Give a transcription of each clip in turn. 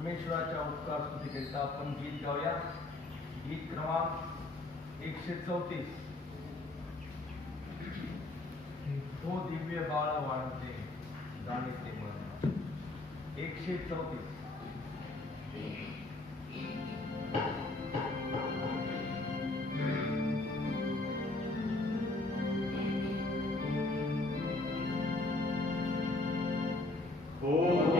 परमेश्वराच्या उपकार स्तुतीकरिता आपण गीत गाऊया. गीत क्रमांक 134. हो दिव्य बाळ वाढते जाणीते मन. 134. Why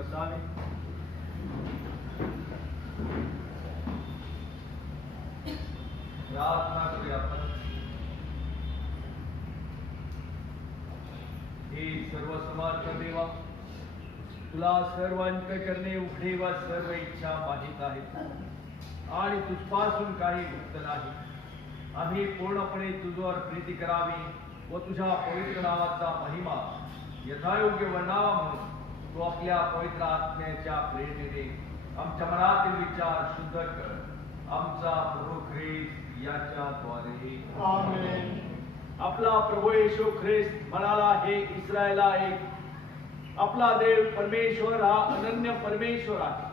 बसावे. प्रार्थना करूया आपण. हे सर्व समर्थ देवा, तुला सर्व अंतःकरणे उघडे व सर्व इच्छा माहीत आहेत आणि तुझपासून काही गुप्त नाही. आम्ही पूर्णपणे तुझ्यावर प्रीती करावी व तुझ्या पवित्र नावाचा महिमा यथायोग्य वर्णावा म्हणून तू आपल्या पवित्र आत्म्याच्या प्रेरणेने आमच्या मनातील विचार शुद्ध कर. आमचा प्रभू ख्रिस्त याच्याद्वारे आमेन. आपला प्रभू येशू ख्रिस्त म्हणाला, हे इस्रायला एक, आपला देव परमेश्वर हा अनन्य परमेश्वर आहे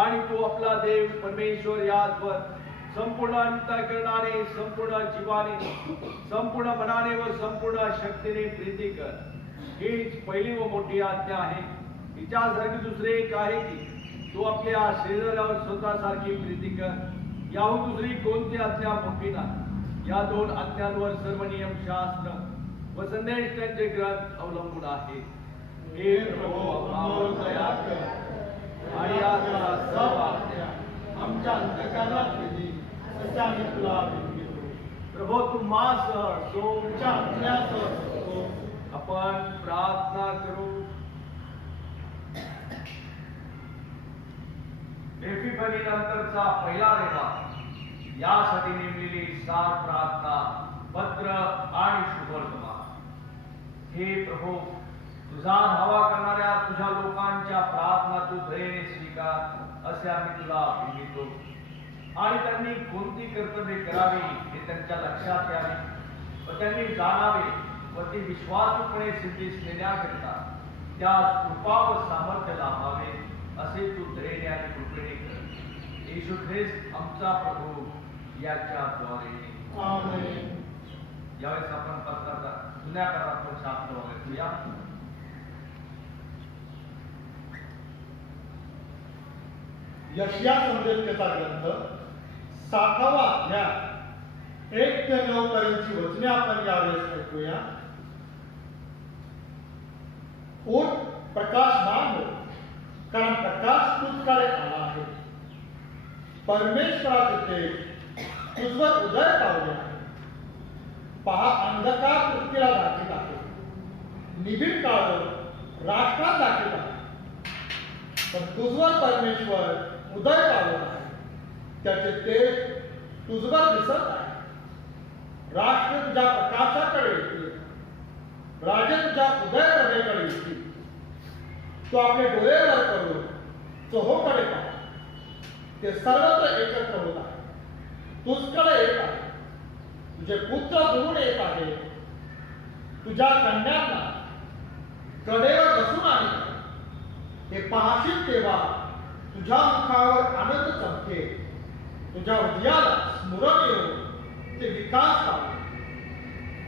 आणि तो आपला देव परमेश्वर याचवर संपूर्ण अंतःकरणाने, संपूर्ण जीवाने, संपूर्ण मनाने व संपूर्ण शक्तीने प्रीती कर. हीच पहिली व मोठी आज्ञा आहे. हिच्यासारखी दुसरे एक आहे की तू आपल्या शेजाऱ्यावर स्वतःसारखी प्रीती कर. याहून दुसरी कोणती आज्ञा मोठी नाही. या दोन आज्ञांवर सर्व नियमशास्त्र व संदेश त्यांचे ग्रंथ अवलंबून आहे. हे प्रभू आम्हावर दया कर आणि आता सर्व आज्ञा आमच्या अंतःकरणात दिली असे आम्ही तुला विनवितो. प्रभू तुम्हासह सो. तुमच्या आज्ञासह असतो. आपण प्रार्थना करू. एपिफनी नंतरचा पहिला रविवार यासाठी नेमलेली 7 प्रार्थना पत्र आणि शुभवर्तमान. हे प्रभू, तुझा धावा करणाऱ्या तुझ्या लोकांच्या प्रार्थना तू दयेने स्वीकार असे आम्ही तुला विनवितो. आणि त्यांनी कोणती कर्तव्ये करावी हे त्यांच्या लक्षात यावे व त्यांनी जाणावे व ती विश्वासूपणे सिद्धीस नेण्याकरिता त्या कृपा व सामर्थ्य लाभावे असे तू दयेने आणि कृपेने कर. येशू ख्रिस्त आमचा प्रभू याच्याद्वारे आमेन. यावेळेस आपण पत्राचा जुन्या करारातून शास्त्र वगैरे घेऊया. यशया संदेशाचा ग्रंथ 7वा अध्याय 1 ते 9 पर्यंतची वचने आपण यावेळेस ऐकूया. उठ, प्रकाशमान हो, कारण प्रकाश तुझकडे आला आहे. परमेश्वराचे तेज तुझवर उदय पावले आहे. पहा, अंधकार पृथ्वीला दाखवित आहे, निबिड काळ राष्ट्रात दाखवित आहे. पण तुझवर परमेश्वर उदय पावला आहे. त्याचे तेज तुझवर दिसत आहे. राष्ट्र तुझ्या प्रकाशाकडे येतील, राजे तुझ्या उदय प्रभेकडे येतील. तो आपले डोळे वर करून चोहोकडे पाहा. ते सर्वत्र एकत्र होत आहे, तुझकडे येत आहे. तुझे पुत्र दुरून येत आहे. तुझ्या कन्यांना कडेवर बसून आणले. हे पाहशील तेव्हा तुझ्या मुखावर आनंद चमकेल. तुझ्या हृदयाला स्मरण येऊन ते विकास पावेल.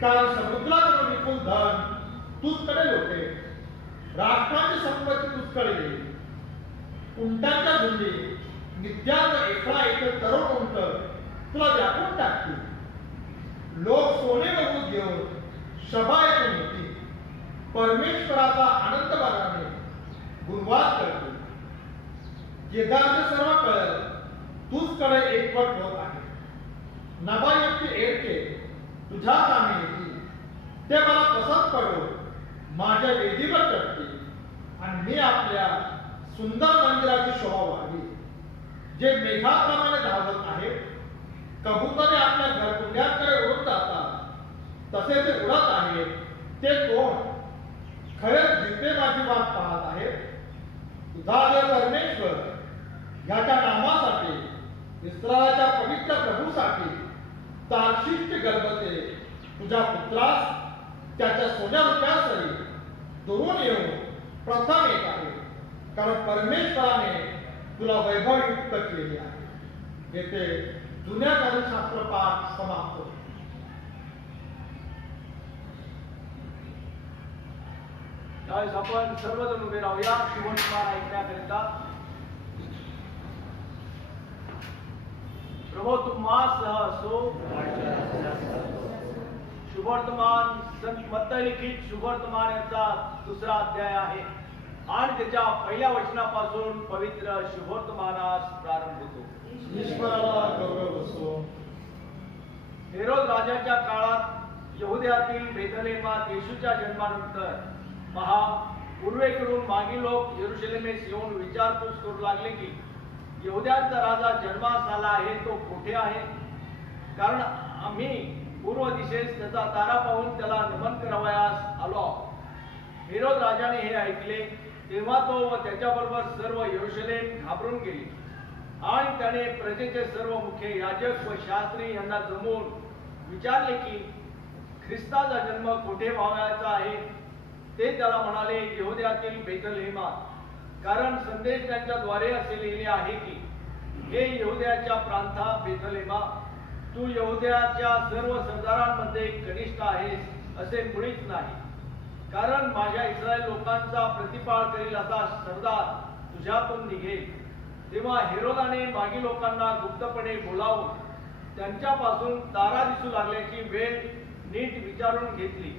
कारण समुद्राकडून विपुल धन तुझकडे लोटेल. राष्ट्राची संपत्ती तुझकडे येईल. उंटांच्या झुंडी नित्यान एका एक तरुण उंट तुला व्यापून टाकतील. लोक सोने व ऊस घेऊन शबायतून येतील. परमेश्वराचा आनंद बागाने गुणवाद करतील. केदारचे सर्व कळल तुझकडे एकवट होत आहे. नबायुक्त एरके तुझ्या कामी येतील. ते मला पसंत पडून माझ्या वेदीवर चढतील आणि मी आपल्या सुंदर मंदिराची शोभा वाढवी. जे मेघाप्रमाणे धावत आहे, कबुतरे आपल्या घरकुंड्यांकडे उडून जातात, तसे ते उडत आहेत. ते कोण? खरेच दिव्य माझी वाट पाहत आहेत. तुझा देव परमेश्वर ह्याच्या नामासाठी, इस्रायलच्या पवित्र प्रभूसाठी तार्शिष्ट गर्भते तुझ्या पुत्रास त्याच्या सोन्या रुपयासही दुरून येऊन प्रथम येत आहे. कारण परमेश्वराने तुला वैभवयुक्त केले आहे. येथे जुन्या शास्त्र पाठ समाप्त होतो. त्यावेळेस आपण सर्वजण उभे राहूया शुभवर्तमान ऐकण्याकरिता. प्रभू तुम्हासह असो. शुभवर्तमान संत मत्ती लिखित शुभवर्तमान याचा 2रा अध्याय आहे. आणि त्याच्या पहिल्या वचनापासून पवित्र शुभवर्तमानास प्रारंभ होतो. ईश्वराला गौरव असो. हेरोद राजाच्या काळात यहुद्यातील बेथलेहेमात येशूच्या जन्मानंतर पहा, पूर्वेकडून मागील लोक यरुशलेमेस येऊन विचारपूस करू लागले की यहुद्यांचा राजा जन्मास आला आहे तो कुठे आहे, कारण आम्ही पूर्व दिशेस त्याचा तारा पाहून त्याला नमन करावयास आलो आहोत. हेरोद राजाने हे ऐकले तेव्हा तो व त्याच्याबरोबर सर्व यरुशलेम घाबरून गेली आणि त्याने प्रजेचे सर्व मुख्य याजक व शास्त्री यांना जमवून विचारले की ख्रिस्ताचा जन्म कुठे व्हावयाचा आहे. ते त्याला म्हणाले, यहुद्यातील बेथलेहेमात, कारण संदेश त्यांच्याद्वारे असे लिहिले आहे की हे यहुद्याच्या प्रांता बेथलेहेमा, तू यहुद्याच्या सर्व सरदारांमध्ये कनिष्ठ आहेस असे मुळीच नाही, कारण माझ्या इस्रायल लोकांचा प्रतिपाळ करील असा सरदार तुझ्यातून निघेल. तेव्हा हेरोदाने मागील लोकांना गुप्तपणे बोलावून त्यांच्यापासून तारा दिसू लागल्याची वेळ नीट विचारून घेतली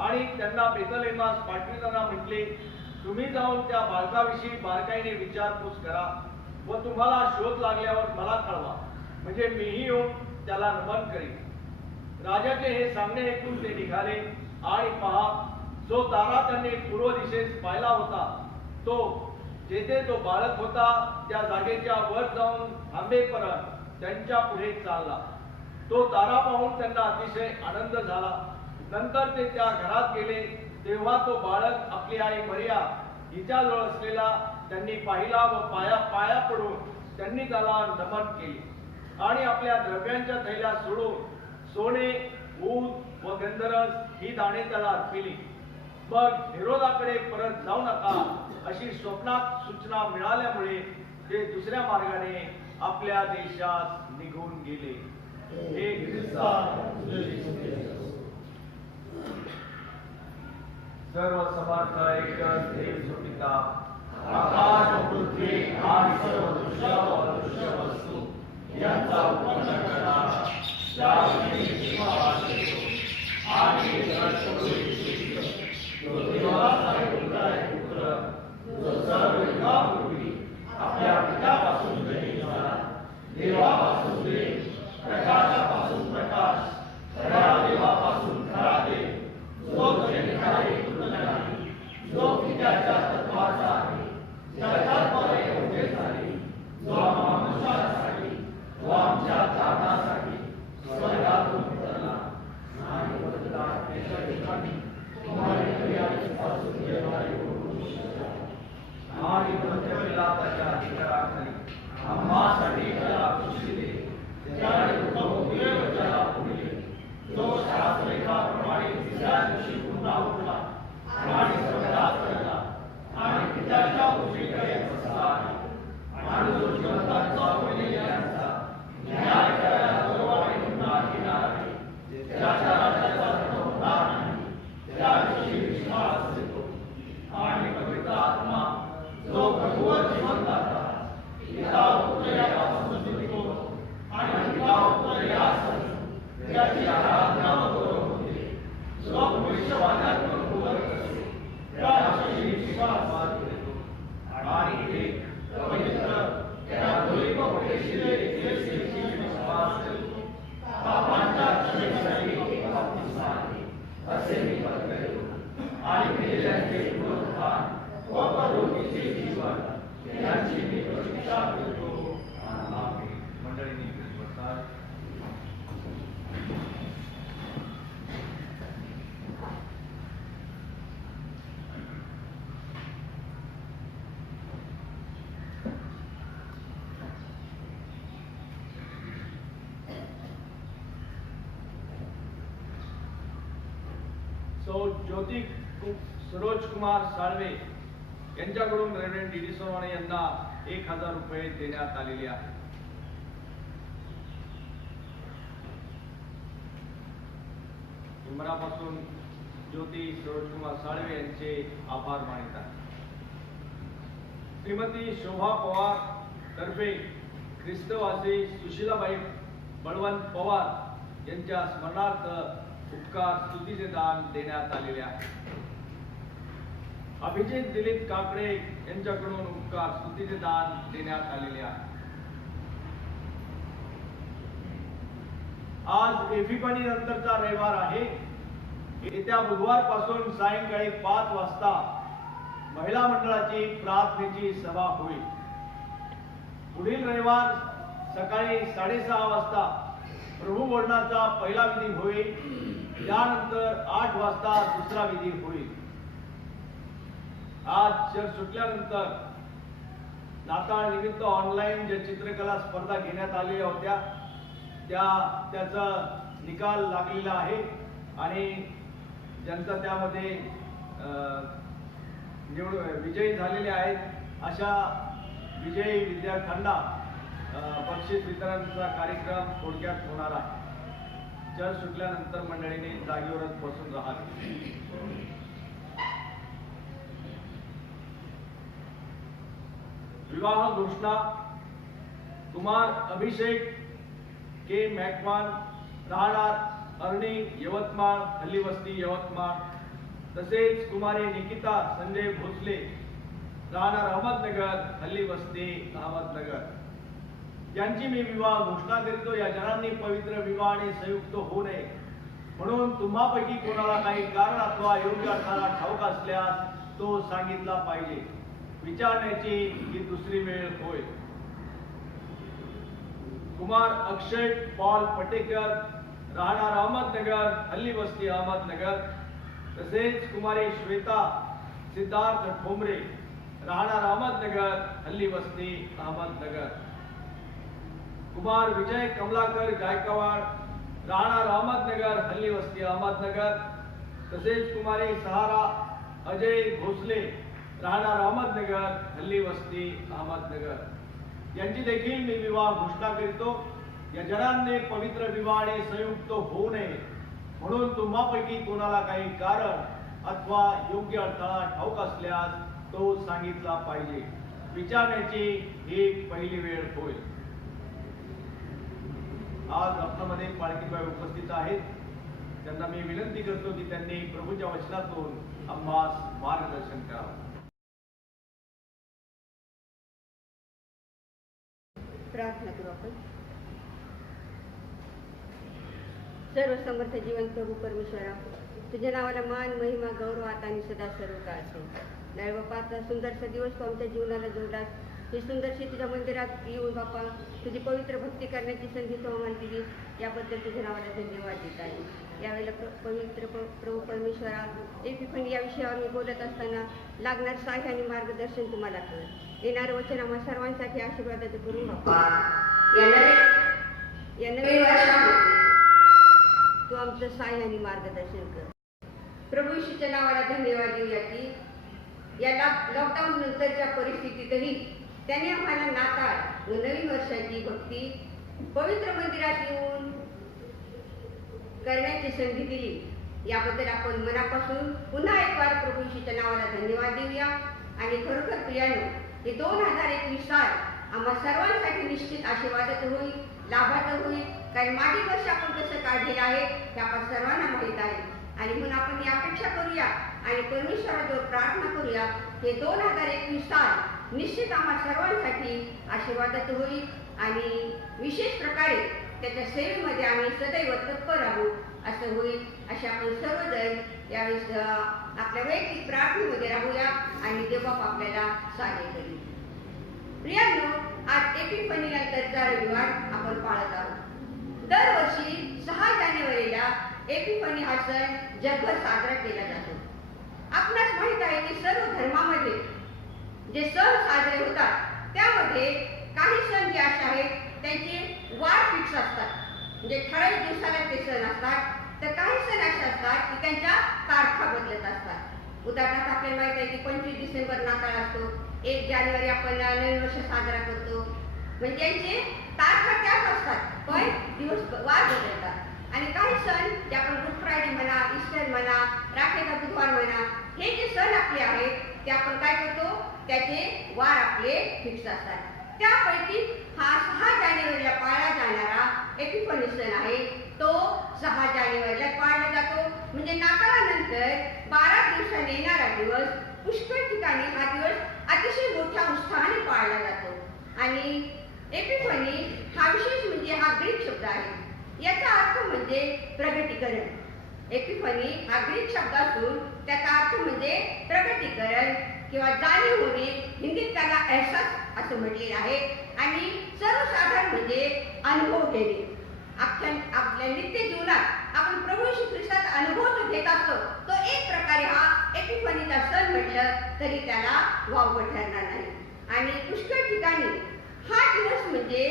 आणि त्यांना बेथलेहेमास पाठविताना म्हटले, तुम्ही जाऊन त्या बालकाविषयी बारकाईने विचारपूस करा व तुम्हाला शोध लागल्यावर मला कळवा, म्हणजे मीही येऊन त्याला नमन करीन. राजाचे हे सांगणे ऐकून ते निघाले आणि पहा, जो तारा त्यांनी पूर्व दिशेस पाहिला होता तो जेथे तो बाळक होता त्या जागेच्या वर जाऊन थांबेपर्यंत त्यांच्या पुढे चालला. तो तारा पाहून त्यांना अतिशय आनंद झाला. नंतर ते त्या घरात गेले तेव्हा तो बाळक आपली आई मरिया हिच्याजवळ असलेला त्यांनी पाहिला व पाया पडून त्यांनी त्याला नमन केले आणि आपल्या द्रव्यांच्या थैल्या सोडून सोने, ऊद व गंधरस ही दाणे त्याला अर्पिली. मग हेरोदाकडे परत जाऊ नका अशी स्वप्नात सूचना मिळाल्यामुळे ते दुसऱ्या मार्गाने आपल्या देशात निघून गेले. हे ख्रिस्ता सर्व समर्थ एकच देव पिता, आकाश व पृथ्वी आणि सर्व दृश्य व अदृश्य वस्तू यांचा उत्पन्न करणारा, आणि पुत्र जो सर्व युगापूर्वी आपल्या पित्यापासून जनित झाला, देवापासून देव, प्रकाशापासून प्रकाश, खऱ्या देवापासून खरा देव, जो जनित आहे कृत नाही, जो पित्याच्या तत्वाचा आहे, त्याच्याद्वारे एवढे झाले, जो आम्हा मनुष्यासाठी व आमच्या तारणासाठी स्वर्गातून उतरला आणि बदलाच्या ठिकाणी तुम्हाला क्रियापासून येणारी आणि पिलाताच्या अधिकाराखाली आम्हासाठी त्याला पुजले, त्याने उपभोगले व त्याला पुजले, जो शास्त्रलेखाप्रमाणे तिसऱ्या दिवशी पुन्हा उठला आणि स्वर्गात चढला आणि पित्याच्या उजवीकडे बसला आहे आणि जो जिवंतांचा व मेलेल्यांचा न्याय करायला जो आणि पुन्हा येणार आहे, त्याच्या राज्याचा अंत होणार नाही, त्या दिवशी विश्वास देतो. आणि पवित्र आत्मा जो प्रभूवर जिवंत आता पिता पुत्र यापासून निघतो आणि पिता पुत्र यासह त्याची आराधना व गौरव होते, जो भविष्यवाण्यातून बोलत असतो त्याविषयी विश्वास देतो. आणि एक पवित्र कॅथोलिक व प्रेषित विश्वास देतो. पापांच्या क्षमेसाठी बपतिस्मा असे मी करतो आणि मेलेल्यांचे पुनरुत्थान व परलोकीचे जीवन यांची मी प्रतीक्षा करतो. आमेन. मंडळींनी बसाल. ज्योती सरोज कुमार साळवे यांच्याकडून रेव्हरंड डी.डी. सोनवणे यांना 1000 रुपये देण्यात आलेले आहे. मनापासून ज्योती सरोज कुमार साळवे यांचे आभार मानित आहे. श्रीमती शोभा पवार तर्फे ख्रिस्तवासी सुशीलाबाई बळवंत पवार यांच्या स्मरणार्थ उपकार स्तुतीचे दान देण्यात आलेले आहे. अभिजित दिलीप काकडे यांच्याकडून उपकार स्तुतीचे दान देण्यात आलेले आहे. आज एपिफनी नंतरचा रविवार आहे. येत्या बुधवारपासून सायंकाळी 5 वाजता महिला मंडळाची प्रार्थनेची सभा होईल. पुढील रविवार सकाळी 6:30 वाजता प्रभू बोलण्याचा पहिला विधी होईल. त्यानंतर 8 वाजता दुसरा विधी होईल. आज चर्च सुटल्यानंतर नाताळ निमित्त ऑनलाईन ज्या चित्रकला स्पर्धा घेण्यात आलेल्या होत्या त्याचा निकाल लागलेला आहे आणि ज्यांचा त्यामध्ये विजयी झालेले आहेत अशा विजयी विद्यार्थ्यांना बक्षीस वितरणाचा कार्यक्रम थोडक्यात होणार आहे. चर्च सुटल्यानंतर मंडळीने जागेवरच बसून राहावे. विवाह घोषणा. कुमार अभिषेक के मॅकवान, राहणार अरणी, यवतमाळ, हल्ली वस्ती, यवतमाळ. तसेच कुमारी निकिता संजय भोसले, राहणार अहमदनगर, हल्ली वस्ती, अहमदनगर. यांची मी विवाह घोषणा करीतो. या जणांनी पवित्र विवाहाने संयुक्त होऊ नये म्हणून तुम्हापैकी कोणाला काही कारण अथवा योग्य अर्थाला ठाऊक असल्यास तो सांगितला पाहिजे. विचारण्याची ही दुसरी वेळ होय. कुमार अक्षय पॉल पटेकर, राहणार अहमदनगर, हल्ली वस्ती, अहमदनगर. तसेच कुमारी श्वेता सिद्धार्थ ठोंबरे, राहणार अहमदनगर, हल्ली वस्ती, अहमदनगर. कुमार विजय कमलाकर गायकवाड, राहणार अहमदनगर, हल्ली वस्ती, अहमदनगर. तसेच कुमारी सहारा अजय भोसले, राहणार अहमदनगर, हल्ली वस्ती, अहमदनगर. यांची देखील मी विवाह घोषणा करीतो. या जणांनी पवित्र विवाहाने संयुक्त होऊ नये म्हणून तुम्हापैकी कोणाला काही कारण अथवा योग्य अर्थाला ठाऊक असल्यास तो सांगितला पाहिजे. विचारण्याची ही पहिली वेळ होय. आज आपल्यामध्ये पालखीबाई उपस्थित आहेत. त्यांना मी विनंती करतो की त्यांनी प्रभूच्या वचनातून आम्हास मार्गदर्शन करावं. प्रार्थना करू आपण. सर्व समर्थ जीवन प्रभू परमेश्वरा, तुझ्या नावाला मान, महिमा, गौरव आता आणि सदा सर्व काळ असेल. नाही बापा, आता सुंदरसा दिवस तू आमच्या जीवनाला जोडलास. ही सुंदरशी तुझ्या मंदिरात येऊन बापा तुझी पवित्र भक्ती करण्याची संधी तू आम्हाला दिली. याबद्दल तुझ्या नावाला धन्यवाद देत आहे. यावेळेला पवित्र प्रभू परमेश्वरा, एपिफनी या विषयावर मी बोलत असताना लागणार सहाय्य आणि मार्गदर्शन तुम्हाला कर. येणारं वचन आम्हा सर्वांसाठी आशीर्वादाचं करून बापा या नवीन वर्षामध्ये तू आमचं सहाय्य आणि मार्गदर्शन कर. प्रभू येशूच्या नावाला धन्यवाद देऊया की या लॉकडाऊन नंतरच्या परिस्थितीतही त्याने आम्हाला नाताळ व नवीन वर्षाची भक्ती पवित्र मंदिरात येऊन करण्याची संधी दिली. याबद्दल आपण मनापासून पुन्हा एक वार प्रभू येशूच्या नावाला धन्यवाद देऊया. आणि खरोखर प्रियानो, हे 2021 साल आम्हा सर्वांसाठी निश्चित आशीर्वादाचं होईल, लाभाचं होईल. कारण मागील वर्ष आपण कसं काढलेलं आहे हे आपण सर्वांना माहीत आहे. आणि म्हणून आपण ही अपेक्षा करूया आणि परमेश्वराजवळ प्रार्थना करूया. हे 2021 साल निश्चित आम्हा सर्वांसाठी आशीर्वादाचं होईल आणि विशेष प्रकारे त्याच्या सेवेमध्ये आम्ही सदैव तत्पर राहू असं होईल. असे आपण सर्वजण यावेळेस आपल्या वैयक्तिक प्रार्थनेमध्ये राहूया आणि देवबाप आपल्याला सहाय्य करेल. प्रियांनो, आज एपिफनी नंतरचा रविवार आपण पाळत आहोत. दरवर्षी 6 जानेवारीला एपिफनी हा सण जगभर साजरा केला जातो. आपणास माहित आहे की सर्व धर्मामध्ये जे सण साजरे होतात त्यामध्ये काही सण जे असे आहेत त्यांचे वार फिक्स असतात, म्हणजे ठराविक दिवसाला ते सण असतात. तर काही सण असे असतात की त्यांच्या तारखा बदलत असतात. उदाहरणार्थ आपल्याला माहित आहे की 25 डिसेंबर नाताळ असतो, 1 जानेवारी आपण नवीन वर्ष साजरा करतो. म्हणजे त्यांचे तारखा त्याच असतात पण दिवस वार बदलतात. आणि काही सण जे आपण गुड फ्रायडे म्हणा, ईस्टर म्हणा, राखेचा बुधवार म्हणा, हे जे सण आपले आहेत ते आपण काय करतो, त्याचे वार आपले फिक्स असतात. त्यापैकी हा 6 जानेवारीला पाळला जाणारा एपिफनी सण आहे तो 6 जानेवारीला पाळला जातो. म्हणजे नाताळानंतर 12 दिवसांनी येणारा दिवस पुष्कळ ठिकाणी हा दिवस अतिशय मोठ्या उत्साहाने पाळला जातो. आणि एपिफनी हा विशेष म्हणजे हा ग्रीक शब्द आहे. याचा अर्थ म्हणजे प्रगटीकरण. एपिफनी हा ग्रीक शब्द असून त्याचा अर्थ म्हणजे प्रगटीकरण किंवा जाणीव होणे. हिंदीत त्याला एहसास असं म्हटलेलं आहे. आणि सर्वसाधारण म्हणजे अनुभव घेणे. आपल्या नित्य जीवनात आपण प्रभू येशू ख्रिस्ताचा अनुभव जो घेत असतो तो एक प्रकारे हा एपिफनीचा सण म्हटलं तरी त्याला वावगं ठरणार नाही. आणि पुष्कळ ठिकाणी हा दिवस म्हणजे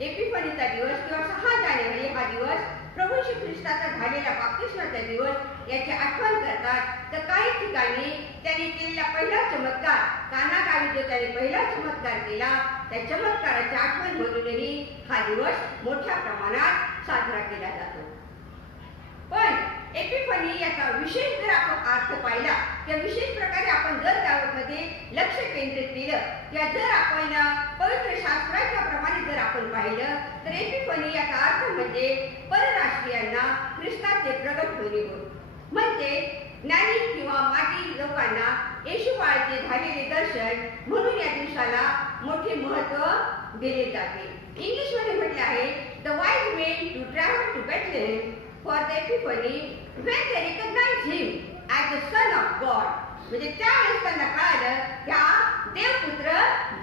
एपिफनीचा दिवस किंवा 6 जानेवारी हा दिवस प्रभू येशू ख्रिस्ताचा झालेला बाप्तिस्माचा दिवस याची आठवण करतात. तर काही ठिकाणी त्यांनी केलेला पहिला चमत्कार, काना गावी जो त्याने पहिला चमत्कार केला त्या चमत्काराची आठवण म्हणूनही हा दिवस मोठ्या प्रमाणात साजरा केला जातो. पण एपिफनी याचा विशेष जर आपण अर्थ पाहिला किंवा विशेष प्रकारे आपण जर त्यामध्ये लक्ष केंद्रित केलं किंवा जर आपण पवित्र शास्त्राच्या प्रमाणे जर आपण पाहिलं तर एपिफनी याचा अर्थ म्हणजे परराष्ट्रीयांना ख्रिस्ताचे प्रगट होणे होय. म्हणजे ज्ञानी किंवा माजी लोकांना येशू बाळाचे झालेले दर्शन म्हणून या दिवसाला मोठे महत्त्व दिले जाते. इंग्लिशमध्ये म्हटले आहे the wise men to travel to Bethlehem for the epiphany when they recognize him as the son of God. म्हणजे त्यावेळेस त्यांना कळालं की हा देवपुत्र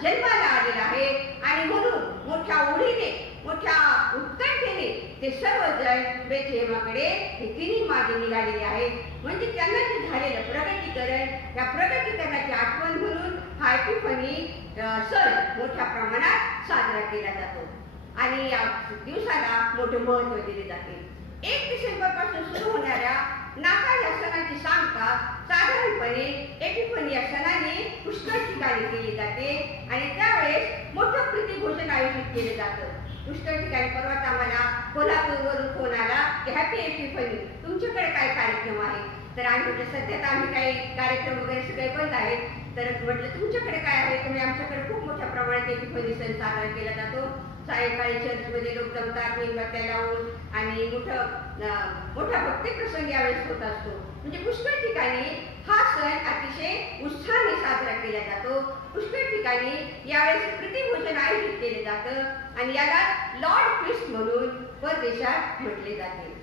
जन्माला आलेला आहे आणि म्हणून मोठ्या ओढीने मोठ्या उत्कंठेने ते सर्वजण बेथलेहेमाकडे हे तिन्ही मागे निघालेले आहेत. म्हणजे त्यांना जे झालेलं प्रगटीकरण त्या प्रगटीकरणाची आठवण म्हणून हा एपिफनी सण मोठ्या प्रमाणात साजरा केला जातो. आणि या दिवसाला मोठे महत्त्व दिले जाते. 1 डिसेंबर पासून सुरू होणाऱ्या नाताळ या सणाची सांगता साधारणपणे एपिफनी या सणाने पुष्कळ ठिकाणी केली जाते आणि त्यावेळेस मोठं प्रीतिभोजन आयोजित केलं जातं. पुष्कळ ठिकाणी परवाच आम्हाला कोल्हापूरवरून फोन आला की हॅपी एपिफनी, तुमच्याकडे काय कार्यक्रम आहे? तर आम्ही म्हटलं सध्या आम्ही काही कार्यक्रम वगैरे सगळे बंद आहेत. तर म्हटलं तुमच्याकडे काय आहे? तुम्ही आमच्याकडे खूप मोठ्या प्रमाणात एपिफनी सण साजरा केला जातो. सायंकाळी चर्चमध्ये लोक जमतात, मेणबत्त्या लावून आणि मोठा भक्ती प्रसंग यावेळेस होत असतो. म्हणजे पुष्कळ ठिकाणी हा सण अतिशय उत्साहाने साजरा केला जातो. पुष्कळ ठिकाणी यावेळेस प्रीतिभोजन आयोजित केले जातं आणि याला लॉर्ड फीस्ट म्हणून परदेशात म्हटले जाते.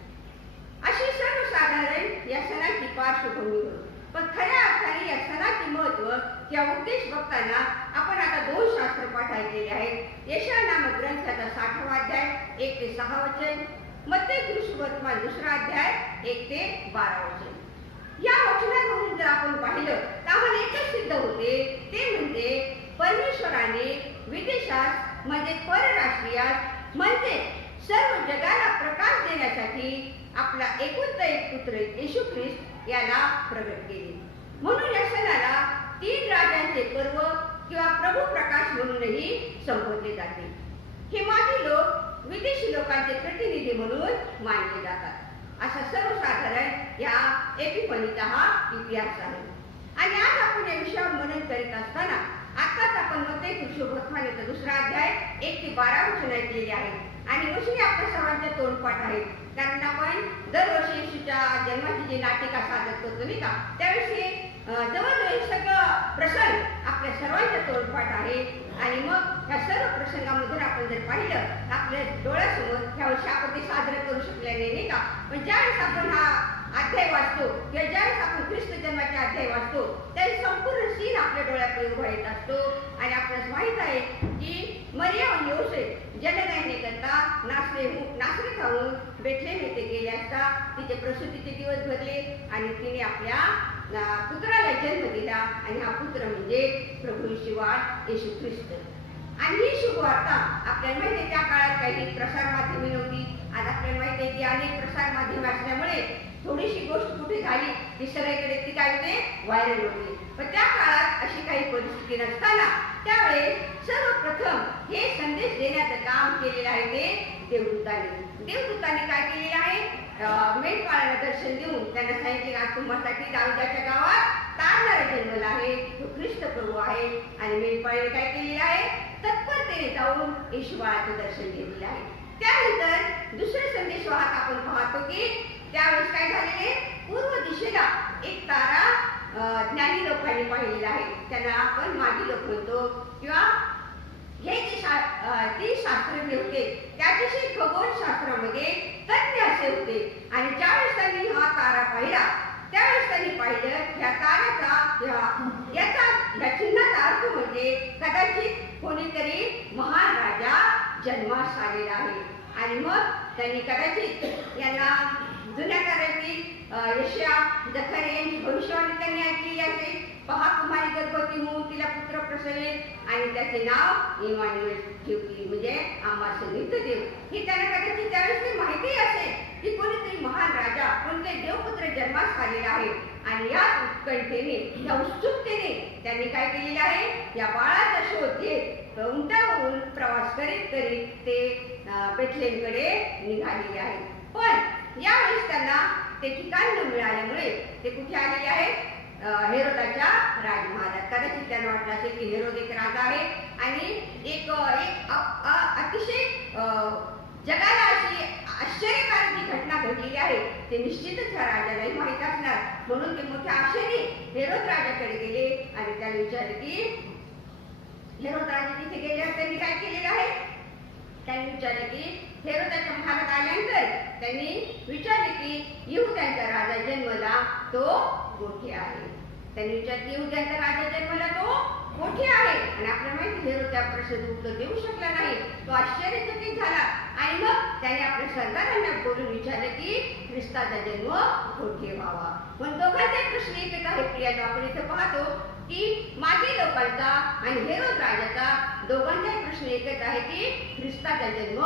अशी सर्वसाधारण या सणाची पार्श्वभूमी होती. पण खऱ्या अर्थाने या सणाचे महत्त्व किंवा उद्देश बघताना आपण आता 2 शास्त्र पाठ ऐकलेले आहेत. यशाया नामक ग्रंथाचा 60वा अध्याय 1 ते 6 वचन, मत्तेय सुवर्तमान 2रा अध्याय 1 ते 12 वचन. या वचनांवरून जर आपण पाहिलं तर आम्हाला एकच सिद्ध होते ते म्हणजे परमेश्वराने विदेशात म्हणजे परराष्ट्रीयात म्हणजे सर्व जगाला प्रकाश देण्यासाठी आपला एकुलता एक पुत्र येशू ख्रिस्त याला प्रगट केले. म्हणून या सणाला 3 राजांचे पर्व किंवा प्रभू प्रकाश म्हणूनही संबोधले जाते. हे माजी लोक विदेशी लोकांचे प्रतिनिधी म्हणून मानले जातात. असा सर्वसाधारण या एपिफनीचा हा इतिहास आहे. आणि आज आपण या विषयावर मनन करीत असताना आताच आपण मत्तेय सुवर्तमानाचा 2रा अध्याय 1 ते 12 वचन ऐकलेले आहे आणि वचने आपल्या सर्वांच्या तोंडपाठ आहेत. कारण आपण दरवर्षी येशूच्या जन्माची जी नाटिका सादर करतो नाही का, त्यावेळेस हे जवळजवळ सगळं प्रसंग आपल्या सर्वांच्या तोंडपाठ आहे. आणि मग या सर्व प्रसंगामधून आपण जर पाहिलं आपल्या डोळ्यासमोर ह्यावर्षी आपण ते साजरं करू शकले नाही का, पण ज्यावेळेस आपण हा अध्याय वाचतो किंवा ज्यावेळेस आपण ख्रिस्त जन्माचे अध्याय वाचतो त्यावेळेस संपूर्ण सीन आपल्या डोळ्यापुढे उभा येत असतो. आणि आपल्याला माहित आहे की मरिया आणि योसेफ जननयने करता नासरेथहून बेथलेहेम येथे गेले असता तिचे प्रसूतीचे दिवस भरले आणि तिने आपल्या पुत्राला जन्म दिला आणि हा पुत्र म्हणजे प्रभू येशू ख्रिस्त. आणि ही शुभवार्ता आपल्याला माहिती आहे त्या काळात काही प्रसार माध्यमे नव्हती. आज आपल्याला माहिती आहे की अनेक प्रसार माध्यम असल्यामुळे थोडीशी गोष्ट कुठे झाली की सगळीकडे ती काय होते, व्हायरल होते. पण त्या काळात अशी काही परिस्थिती नसताना त्यावेळेस सर्वप्रथम हे संदेश देण्याचं काम केलेलं आहे ते देवदूतांनी काय केलेलं आहे, मेंढपाळाला दर्शन देऊन त्यांना सांगितले आज तुम्हासाठी दाऊदाच्या गावात तारणारा जन्मला आहे, तो ख्रिस्त प्रभू आहे. आणि मेंढपाळाने काय केलेलं आहे, तत्परतेने जाऊन येशू बाळाचं दर्शन घेतलेलं आहे. त्यानंतर दुसरे संदेशवाहक आपण पाहतो की त्यावेळेस काय झालेले, पूर्व दिशेला एक तारा ज्ञानी लोकांनी पाहिलेलं आहे. त्यांना आपण माजी लोक म्हणतो किंवा हे जे शास्त्रज्ञ होते ते अतिशय खगोलशास्त्रामध्ये तज्ञ असे होते. आणि ज्यावेळेस त्यांनी हा तारा पाहिला त्यावेळेस त्यांनी पाहिलं या ताऱ्याचा या चिन्हाचा अर्थ म्हणजे कदाचित कोणीतरी महान राजा जन्मास आलेला आहे. आणि मग त्यांनी कदाचित यांना जुन्या करारातील यशया जखरे यांची भविष्यवाणी त्यांनी ऐकलेली असेल. पहा, कुमारी गर्भवती होऊन तिला पुत्र प्रसवेल आणि त्याचे नाव इमानुएल ठेवतील, म्हणजे आम्हा समित देव. हे त्यांना कदाचित त्यावेळेस ते माहिती असेल की कोणीतरी महान राजा कोणते देवपुत्र जन्मास आलेला आहे. आणि या उत्कंठेने या उत्सुकतेने त्यांनी काय केलेले आहे, या बाळाचा शोध घेत उंटावरून प्रवास करीत करीत ते बेथलेहमकडे निघालेले आहेत. पण यावेळेस त्यांना ते ठिकाण न मिळाल्यामुळे ते कुठे आलेले आहेत, हेरोदाच्या राजमहालात. कदाचित त्यांना वाटलं असेल की हेरोद एक राजा आहे आणि एक अतिशय जगाला अशी आश्चर्यकारक जी घटना घडलेली आहे ते निश्चितच ह्या राजालाही माहीत असणार. म्हणून ते मोठ्या आशेने हेरोद राजाकडे गेले आणि त्याला विचारले की हेरोद राजा तिथे गेल्यावर त्यांनी काय केलेलं आहे. त्यांनी विचारले की हेरोदाच्या महालात आल्यानंतर त्यांनी विचारले की यहूद्यांचा राजा जन्मला तो कोठे आहे. त्यांनी विचारले यहूद्यांचा राजा जन्मला तो कोठे आहे. आणि आपल्याला माहिती हेरोद त्या प्रश्नाचं उत्तर देऊ शकला नाही. तो आश्चर्यचकित झाला आणि मग त्याने आपल्या सरदारांना बोलून विचारले की ख्रिस्ताचा जन्म कोठे व्हावा. पण दोघांचे प्रश्न एकच आहे. प्रियानो, आपण इथे पाहतो की मागे लोकांचा आणि हेरोद राजाचा दोघांचाही प्रश्न एकच आहे की ख्रिस्ताचा जन्म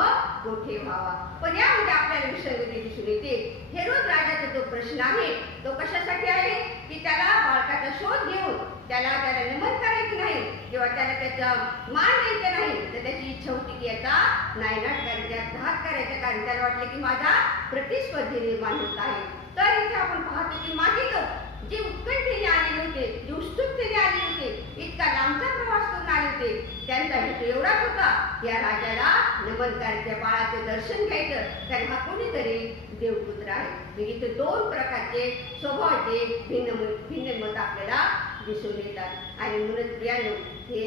कोठे व्हावा. पण यामध्ये आपल्याला विसंगती दिसून येते. हेरोद राजाचा जो प्रश्न आहे तो कशासाठी आहे की त्याला बाळकाचा शोध घेऊन त्याला नमन करायचं नाही किंवा त्याला त्याचा मान द्यायचा नाही, तर त्याची इच्छा होती की याचा नायनाट करायचा, घात करायचा. कारण त्याला वाटलं की माझा प्रतिस्पर्धी निर्माण होत आहे. तर इथे आपण पाहतो की मागे लोक जे उत्कंठेने आलेले होते, जे उत्सुकतेने आलेले होते, इतका लांबचा प्रवास करून आले होते, त्यांचा हेतू एवढाच होता या राजाला नमन करायचं, बाळाचं दर्शन घ्यायचं, कारण हा कोणीतरी देवपुत्र आहे. इथे दोन प्रकारचे स्वभावाचे भिन्न मत आपल्याला दिसून येतात. आणि म्हणून प्रियानो, हे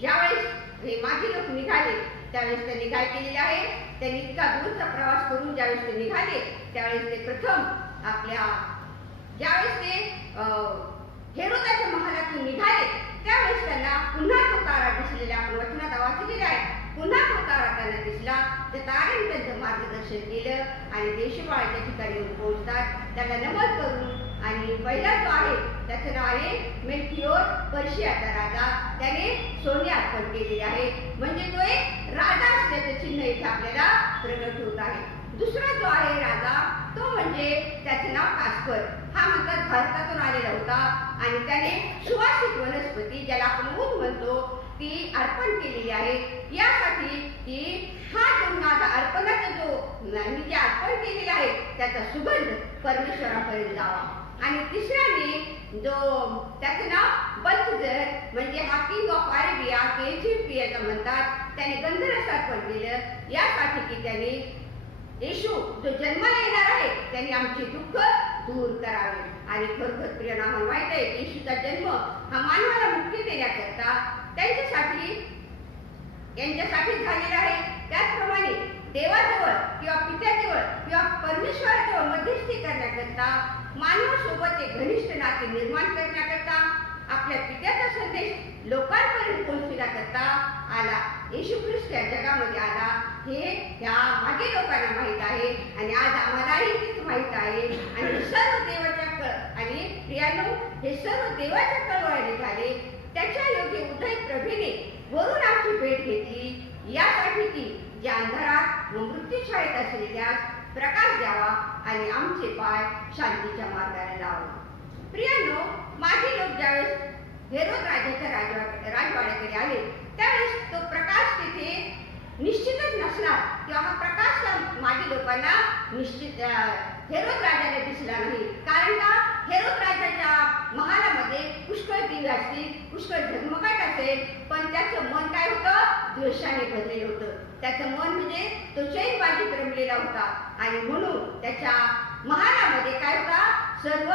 ज्यावेळेस हे मागे लोक निघाले त्यावेळेस त्यांनी काय केलेले आहे, त्यांनी इतका दूरचा प्रवास करून ज्यावेळेस ते निघाले त्यावेळेस ते प्रथम आपल्या ज्यावेळेस ते हेरोदाच्या महालातून निघाले त्यावेळेस त्यांना पुन्हा तो तारा दिसलेला आपण वचनात वाचलेला आहे. पुन्हा तो तारा त्यांना दिसला. त्या ताऱ्याने त्यांचं मार्गदर्शन केलं आणि देशपाळाच्या ठिकाणी येऊन पोहोचतात. त्याला नमन करून आणि पहिला जो आहे त्याचं नाव आहे मेल्किओर, पर्शियाचा राजा. त्याने सोने अर्पण केलेले आहे, म्हणजे तो एक राजा असल्याचं चिन्ह इथे आपल्याला प्रगट होत आहे. दुसरा जो आहे राजा तो म्हणजे त्याचं नाव कास्पर. हा म्हणतात भारतातून आलेला होता आणि त्याने सुवासिक वनस्पती ज्याला आपण ऊन म्हणतो ती अर्पण केलेली आहे, यासाठी की हा जो माझा अर्पणाचा जो मी जे अर्पण केलेला आहे त्याचा सुगंध परमेश्वरापर्यंत जावा. आणि तिसऱ्याने जो त्याचं नाव बल्तझर, म्हणजे हा किंग ऑफ अरेबिया इथिओपियाचा म्हणतात, त्याने गंधरस अर्पण केलं यासाठी की त्याने येशू जो जन्माला येणार आहे त्यांनी आमचे दुःख दूर करावे. आणि खरोखर प्रिय आम्हाला माहित आहे येशूचा जन्म हा मानवाला मुक्ती देण्याकरता यांच्यासाठी झालेला आहे. त्याचप्रमाणे देवाजवळ किंवा पित्याजवळ किंवा परमेश्वराजवळ मध्यस्थी करण्याकरता मानवासोबत एक घनिष्ठ नाते निर्माण करण्याकरता आपल्या पित्याचा संदेश लोकांपर्यंत पोहोचविण्याकरता आला. येशू ख्रिस्त या जगामध्ये आला हे ह्या मागे लोकांना माहीत आहे आणि आज आम्हालाही तीच माहीत आहे. आणि हे सर्व देवाच्या आणि प्रियानो, हे सर्व देवाच्या कळवळ्याने झाले. त्याच्या योग्य उदय प्रभेने वरून आमची भेट घेतली यासाठी की ज्या अंधारात व मृत्यूछायेत असलेल्या प्रकाश द्यावा आणि आमचे पाय शांतीच्या मार्गाने लावा. प्रियानो, मागे लोक ज्यावेळेस हेरोद राजाच्या राजवाड्याकडे आले त्यावेळेस तो प्रकाश तिथे निश्चितच नसणार किंवा हा प्रकाश मागे लोकांना निश्चित हेरोद राजाला दिसला नाही. कारण का, हेरोद राजाच्या महालामध्ये पुष्कळ दिवे असतील, पुष्कळ झगमगाट असेल, पण त्याचं मन काय होतं, द्वेषाने भरलेलं होतं. त्याचं मन म्हणजे तो चैनबाजीत रमलेला होता आणि म्हणून त्याच्या महालामध्ये काय होता, सर्व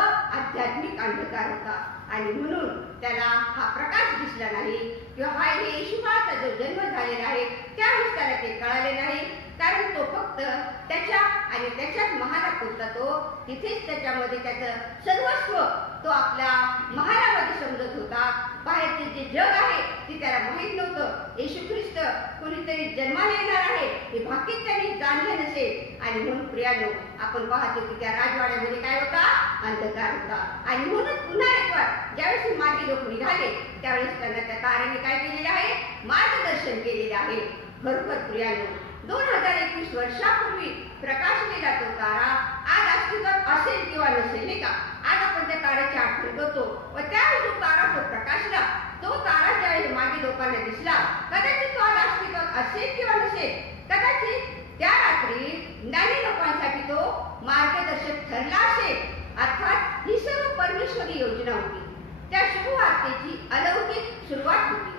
आध्यात्मिक अंधकार होता आणि म्हणून त्याला हा प्रकाश दिसला नाही किंवा हा येशूचा जो जन्म झालेला आहे त्यावेळेस त्याला ते कळाले नाही, कारण तो फक्त त्याच्या आणि त्याच्याच महालापुरता तो तिथेच त्याच्यामध्ये त्याचं सर्वस्व तो आपल्या महालामध्ये समजत होता. बाहेरचे जे जग आहे ते त्याला माहीत नव्हतं. येशू ख्रिस्त कोणीतरी जन्माला येणार आहे हे भाकीत त्यांनी जाणलं नसेल. आणि म्हणून प्रियानो, आपण पाहतो की त्या राजवाड्यामध्ये काय होता? अंधकार होता. आणि म्हणून पुन्हा एकવાર ज्यावेळेस मागे लोक निघाले त्यावेळेस त्यांना त्या ताऱ्याने काय केलेलं आहे? मार्गदर्शन केलेलं आहे. खरोखर प्रियानो, 2021 वर्षापूर्वी प्रकाशलेला तो तारा आज अस्तित्वात असेल किंवा नसेल, नाही का? आज आपण त्या ताऱ्याची आठवण करतो व त्यावेळी जो तारा तो प्रकाशला, तो तारा ज्यावेळी मागे लोकांना दिसला, कदाचित तो आज अस्तित्वात असेल किंवा नसेल, कदाचित त्या रात्री ज्ञानी लोकांसाठी तो मार्गदर्शक ठरला असेल. अर्थात ही सर्व परमेश्वरी योजना होती. त्या शुभवार्तेची अलौकिक सुरुवात होती.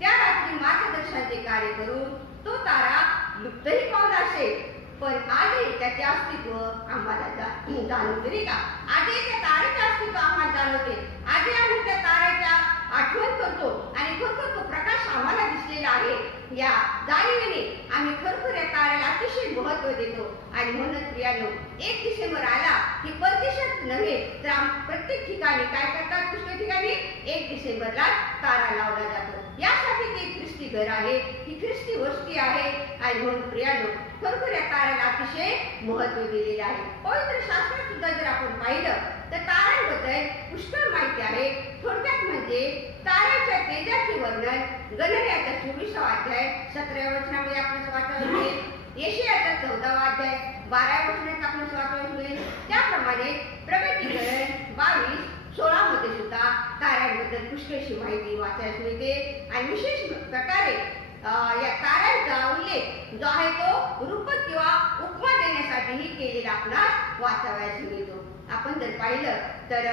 त्या रात्री मार्गदर्शनाचे कार्य करून तो तारा लुप्तही पावला असेल, पण आजही त्याचे अस्तित्व आम्हाला जाणवते, नाही का? आजही त्या ताऱ्याचे अस्तित्व आम्हाला जाणवते. आजही आम्ही त्या ताऱ्याच्या आठवण करतो आणि खरोखर तो प्रकाश आम्हाला दिसलेला आहे. या जाणीवेने आम्ही खरोखर या ताऱ्याला अतिशय महत्त्व देतो. आणि म्हणून प्रियानो, 1 डिसेंबर आला की परदेशात नव्हे तर प्रत्येक ठिकाणी काय करतात? पुष्कळ ठिकाणी 1 डिसेंबरला तारा लावला जातो. यासाठी ते ख्रिस्ती घर आहे, ही ख्रिस्ती वस्ती आहे. आणि म्हणून प्रियानो, खरोखर या ताऱ्याला अतिशय महत्त्व दिलेले आहे. पवित्र शास्त्रात सुद्धा जर आपण पाहिलं तर ताऱ्यांबद्दल पुष्कळ माहिती आहे. थोडक्यात म्हणजे ताऱ्याच्या तेजाचे वर्णन गणनेचा 24वा अध्याय 17व्या वचनामध्ये आपल्याला वाचायला मिळेल. यशायाचा 14वा अध्याय 12व्या वचनात आपल्याला वाचायला मिळेल. त्याप्रमाणे प्रकटीकरण 22:16 मध्ये सुद्धा ताऱ्यांबद्दल पुष्कळशी माहिती वाचायला मिळते. आणि विशेष प्रकारे या ताऱ्यांचा उल्लेख जो आहे तो रूपक किंवा उपमा देण्यासाठीही केलेला आपणास वाचावयास मिळतो. आपण जर पाहिलं तर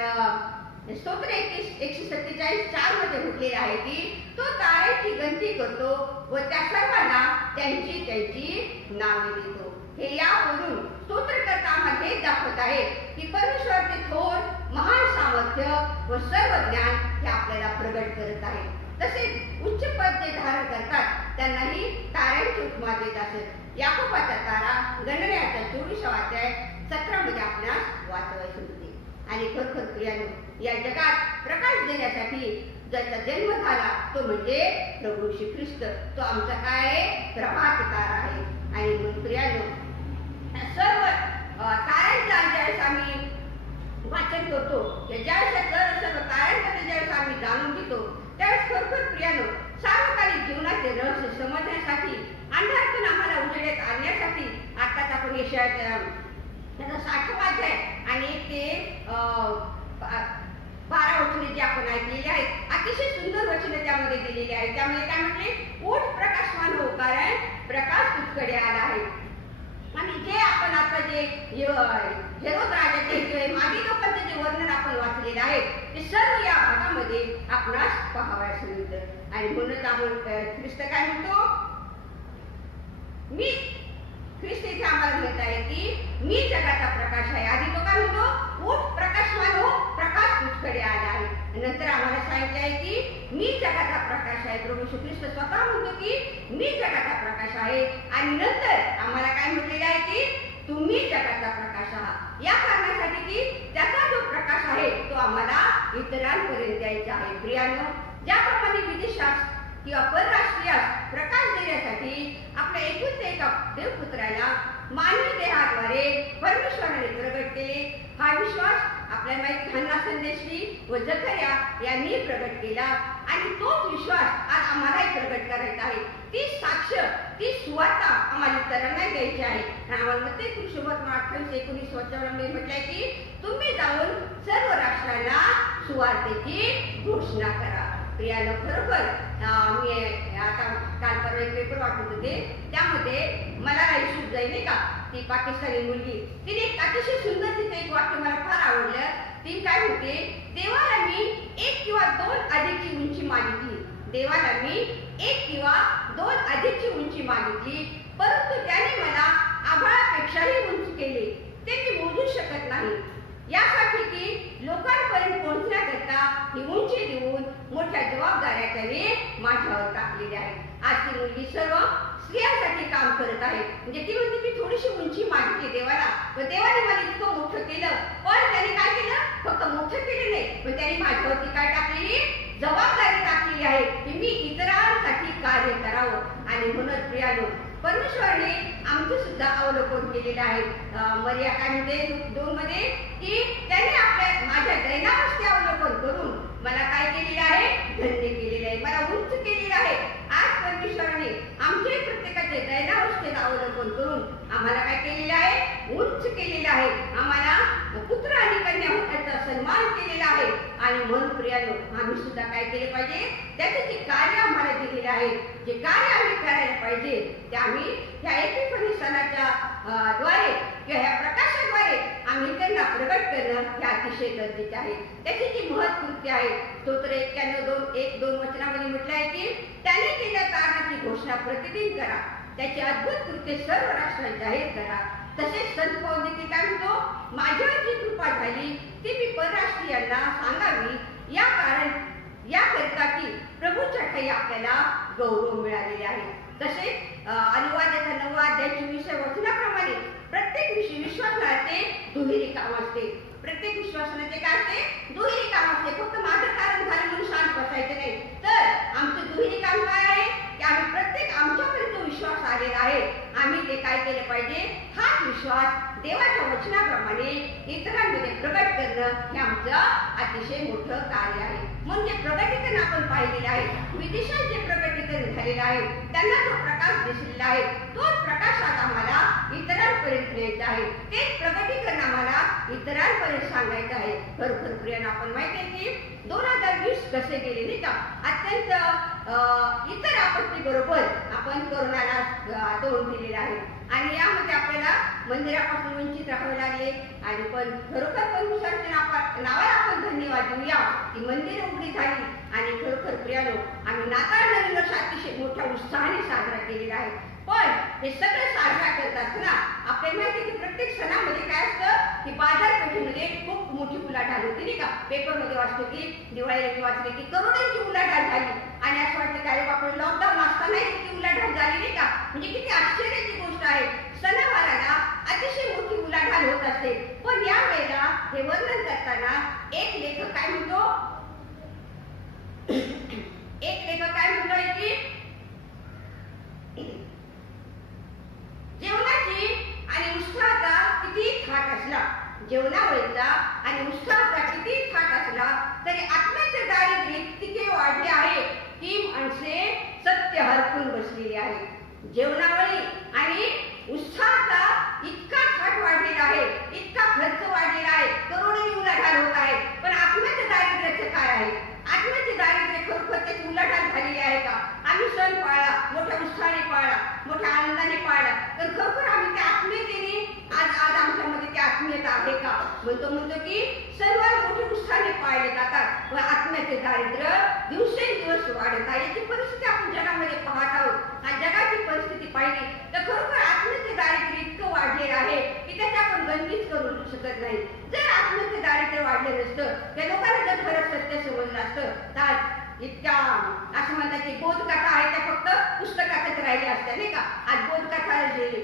स्तोत्र 147:4 मध्ये म्हटलेले आहे की तो ताऱ्याची गणती करतो व त्या सर्वांना त्यांची त्यांची नावे देतो. हे यावरून स्तोत्रकर्ता आम्हाला हेच दाखवत आहे की परमेश्वराचे थोर महान सामर्थ्य व सर्व ज्ञान हे आपल्याला प्रगट करत आहे. तसेच उच्च पद जे धारण करतात त्यांनाही ताऱ्यांची उपमा देत असत. याकोबाचा तारा गणनेचा 24वा अध्याय 17 मध्ये आपणास वाचवायचे होते. आणि खरोखर प्रियानो, या जगात प्रकाश देण्यासाठी ज्याचा जन्म झाला तो म्हणजे प्रभू श्री ख्रिस्त. तो आमचा काय आहे? प्रभात तारा आहे. आणि म्हणून प्रियानो, सर्व ताऱ्यांचा ज्यावेळेस आम्ही वाचन करतो, ज्यावेळेस सर्व ताऱ्यांमध्ये ज्यावेळेस आम्ही जाणून घेतो, त्यावेळेस खरोखर प्रियानो, सार्वकालिक जीवनाचे रहस्य समजण्यासाठी, अंधारातून आम्हाला उजेडात आणण्यासाठी आताच आपण यशायाचा 60वा अध्याय आणि 1 ते 12 वचने जे आपण ऐकलेली आहेत, अतिशय सुंदर वचने त्यामध्ये दिलेली आहेत. त्यामध्ये काय म्हटले? उठ प्रकाशमान हो, कारण प्रकाश तुझकडे आला आहे. आणि जे आपण आता जे हेरोद राजाचे किंवा मागे लोकांचे जे वर्णन आपण वाचलेलं आहे ते सर्व या भागामध्ये आपणास पाहावयास मिळतं. आणि म्हणूनच आपण ख्रिस्त काय म्हणतो? ख्रिस्त इथे आम्हाला म्हणत आहे की मी जगाचा प्रकाश आहे. आधी तो काय म्हणतो? उठ प्रकाशमान हो, प्रकाश तुझकडे आला आहे. नंतर आम्हाला सांगितले आहे की मी जगाचा प्रकाश आहे. प्रभू श्री ख्रिस्त स्वतः म्हणतो की मी जगाचा प्रकाश आहे. आणि नंतर आम्हाला काय म्हटलेले आहे की तुम्ही जगाचा प्रकाश आहात. या कारणासाठी की त्याचा जो प्रकाश आहे तो आम्हाला इतरांपर्यंत द्यायचा आहे. प्रियानो, ज्याप्रमाणे विदेशात किंवा परराष्ट्रीयात प्रकाश देण्यासाठी आपल्या एकुलत्या एका देवपुत्राला मानवी देहाद्वारे परमेश्वराने प्रगट केले, हा विश्वास आपल्याला माहिती हन्ना संदेशवी व जकर्या यांनी प्रगट केला. आणि तोच विश्वास आज आम्हालाही प्रगट करायचा आहे. ती साक्ष, ती सुवार्ता आम्हाला इतरांना द्यायची आहे. आम्हाला प्रत्येक कृष्णवर्तमान 28:19 वचनामध्ये म्हटलंय की तुम्ही जाऊन सर्व राष्ट्रांना सुवार्तेची घोषणा करा. प्रियानो, खरोखर मी आता काल परवा एक पेपर वाटत होते, त्यामध्ये मला राईशूट जाईल नाही का, ती पाकिस्तानी मुलगी, तिने एक अतिशय सुंदर तिथे एक वाक्य मला फार आवडलं. ती काय म्हणते? देवाला मी 1 किंवा 2 अधिकची उंची मागितली. देवाला मी 1 किंवा 2 अधिकची उंची मागितली, परंतु त्याने मला आभाळापेक्षाही उंच केले. ते मी मोजू शकत नाही. यासाठी की लोकांपर्यंत जबाबदाऱ्या त्याने माझ्यावर टाकलेल्या आहेत. आज ती मुलगी सर्व स्त्रियांसाठी काम करत आहे. म्हणजे ती म्हणते मी थोडीशी उंची मागितली देवाला, पण देवाने मला इतकं मोठं केलं. पण त्याने काय केलं? फक्त मोठं केलं नाही, पण त्याने माझ्यावरती काय टाकलेली जबाबदारी टाकलेली आहे की मी इतरांसाठी कार्य करावं. आणि म्हणून प्रियानो, परमेश्वराने आमचं सुद्धा अवलोकन केलेलं आहे. मरिया काय म्हणते 2 मध्ये की त्याने माझ्या दैनावस्थे अवलोकन करून मला काय केलेलं आहे? धन्य केलेलं आहे, मला उच्च केलेलं आहे. आज परमेश्वराने आमचे प्रत्येकाचे दैनावस्थेचं अवलोकन करून आम्हाला काय केलेलं आहे? उच्च केलेलं आहे. आम्हाला पुत्र आणि कन्या होण्याचा सन्मान केलेला आहे. आणि म्हणून प्रियानो, आम्ही सुद्धा काय केले पाहिजे? त्याचे जे कार्य आम्हाला दिलेले आहे, जे कार्य आम्ही करायला पाहिजे, ते आम्ही ह्या एपिफनी सणाच्या द्वारे किंवा ह्या प्रकाशाद्वारे आम्ही त्यांना प्रगट करणं हे अतिशय गरजेचे आहे. त्याची जी महत्कृती आहे, स्तोत्र 91:2 वचनामध्ये म्हटलं आहे की त्याने केलेल्या कारणाची घोषणा प्रतिदिन करा, त्याची अद्भुत कृत्ये सर्व राष्ट्रात जाहीर करा. तसेच संत पाऊल देखील काय म्हणतो? माझ्यावर जी कृपा झाली ती मी परराष्ट्रीयांना सांगावी, याकरिता की प्रभूच्या ठाई आपल्याला गौरव मिळालेले आहे. तसेच अनुवादाचा 9वा अध्याय 24 वचनाप्रमाणे प्रत्येक विश्वासनाचे दुहेरी काम असते. प्रत्येक विश्वासनाचे काय असते? दुहेरी काम असते. फक्त माझं कारण झालं म्हणून शांत बसायचं नाही, तर आमचं दुहेरी काम काय आहे? की आम्ही प्रत्येक आमच्यापर्यंत विश्वास आलेला आहे, आम्ही ते काय केलं पाहिजे? हाच विश्वास देवाच्या वचनाप्रमाणे इतरांमध्ये प्रगट करणं हे आमचं अतिशय मोठं कार्य आहे. म्हणजे प्रगटीकरण आपण पाहिलेलं आहे. विदेशात जे प्रगटीकरण झालेलं आहे, त्यांना जो प्रकाश दिसलेला आहे, तोच प्रकाश आज आम्हाला इतरांपर्यंत न्यायचा आहे. तेच प्रगटीकरण आम्हाला इतरांपर्यंत सांगायचं आहे. खरोखर प्रियानं, आपण माहिती आहे की 2020 कसे गेले नाही का? अत्यंत इतर आपत्ती बरोबर आपण कोरोनाला तोंड दिलेलं आहे. आणि यामध्ये आपल्याला मंदिरापासून वंचित राहावे लागले. आणि पण खरोखर परमेश्वराच्या नावाला आपण धन्यवाद देऊया की मंदिर उघडी झाली. आणि खरोखर प्रियानो, आम्ही नाताळ नवीन वर्ष अतिशय मोठ्या उत्साहाने साजरा केलेला आहे. पण हे सगळं साजरा करत असताना आपल्याला माहिती की प्रत्येक सणामध्ये काय असतं की बाजारपेठेमध्ये खूप मोठी उलाढाल होती नाही का? पेपरमध्ये वाचतो की दिवाळीला वाचले की करोडोंची उलाढाल झाली. आणि असं वाटतं की अरे बापरे, लॉकडाऊन असतानाही किती उलाढाल झाली नाही का? म्हणजे किती आश्चर्याची गोष्ट आहे. सणावाराला अतिशय मोठी उलाढाल होत असते. पण या वेळेला हे वर्णन करताना एक लेखक काय म्हणतोय की जेवणाची आणि उत्साहाचा किती थाट असला, जेवणावळीचा आणि उत्साहाचा किती थाट असला तरी आत्म्याचे दारिद्र्य इतके वाढले आहे की माणसे सत्य हरपून बसलेली आहे. जेवणावळी आणि उत्साहाचा इतका थाट वाढलेला आहे, इतका खर्च वाढलेला आहे, करोडोंची उलाढाल होत आहे. पण आत्म्याच्या दारिद्र्याचं काय आहे? आत्म्याचे दारिद्र्य खरोखर त्याची उलाढाल झालेली आहे का? आम्ही सण पाळला, मोठ्या उत्साहाने पाळला, मोठ्या आनंदाने पाळला, तर खरोखर आम्ही त्या आत्मीयतेने आज आमच्यामध्ये ती आत्मीयता आहे का? म्हणतो की सर्व मोठे उत्साहाने पाळले जातात, व आत्म्याचे दारिद्र्य दिवसेंदिवस वाढत आहे. याची परिस्थिती आपण जगामध्ये पाहत आहोत. आणि जगाची परिस्थिती पाहिली तर खरोखर आत्म्याचे दारिद्र्य इतकं वाढलेलं आहे की त्याची आपण गणतीच करू शकत नाही. जर आत्म्याचे दारिद्र्य वाढले नसतं, त्या लोकांना जर खरंच सत्य समजलं असतं, तर इतक्या असं म्हणतात की बोधकथा आहे त्या फक्त पुस्तकातच राहिल्या असत्या नाही का? आज बोधकथा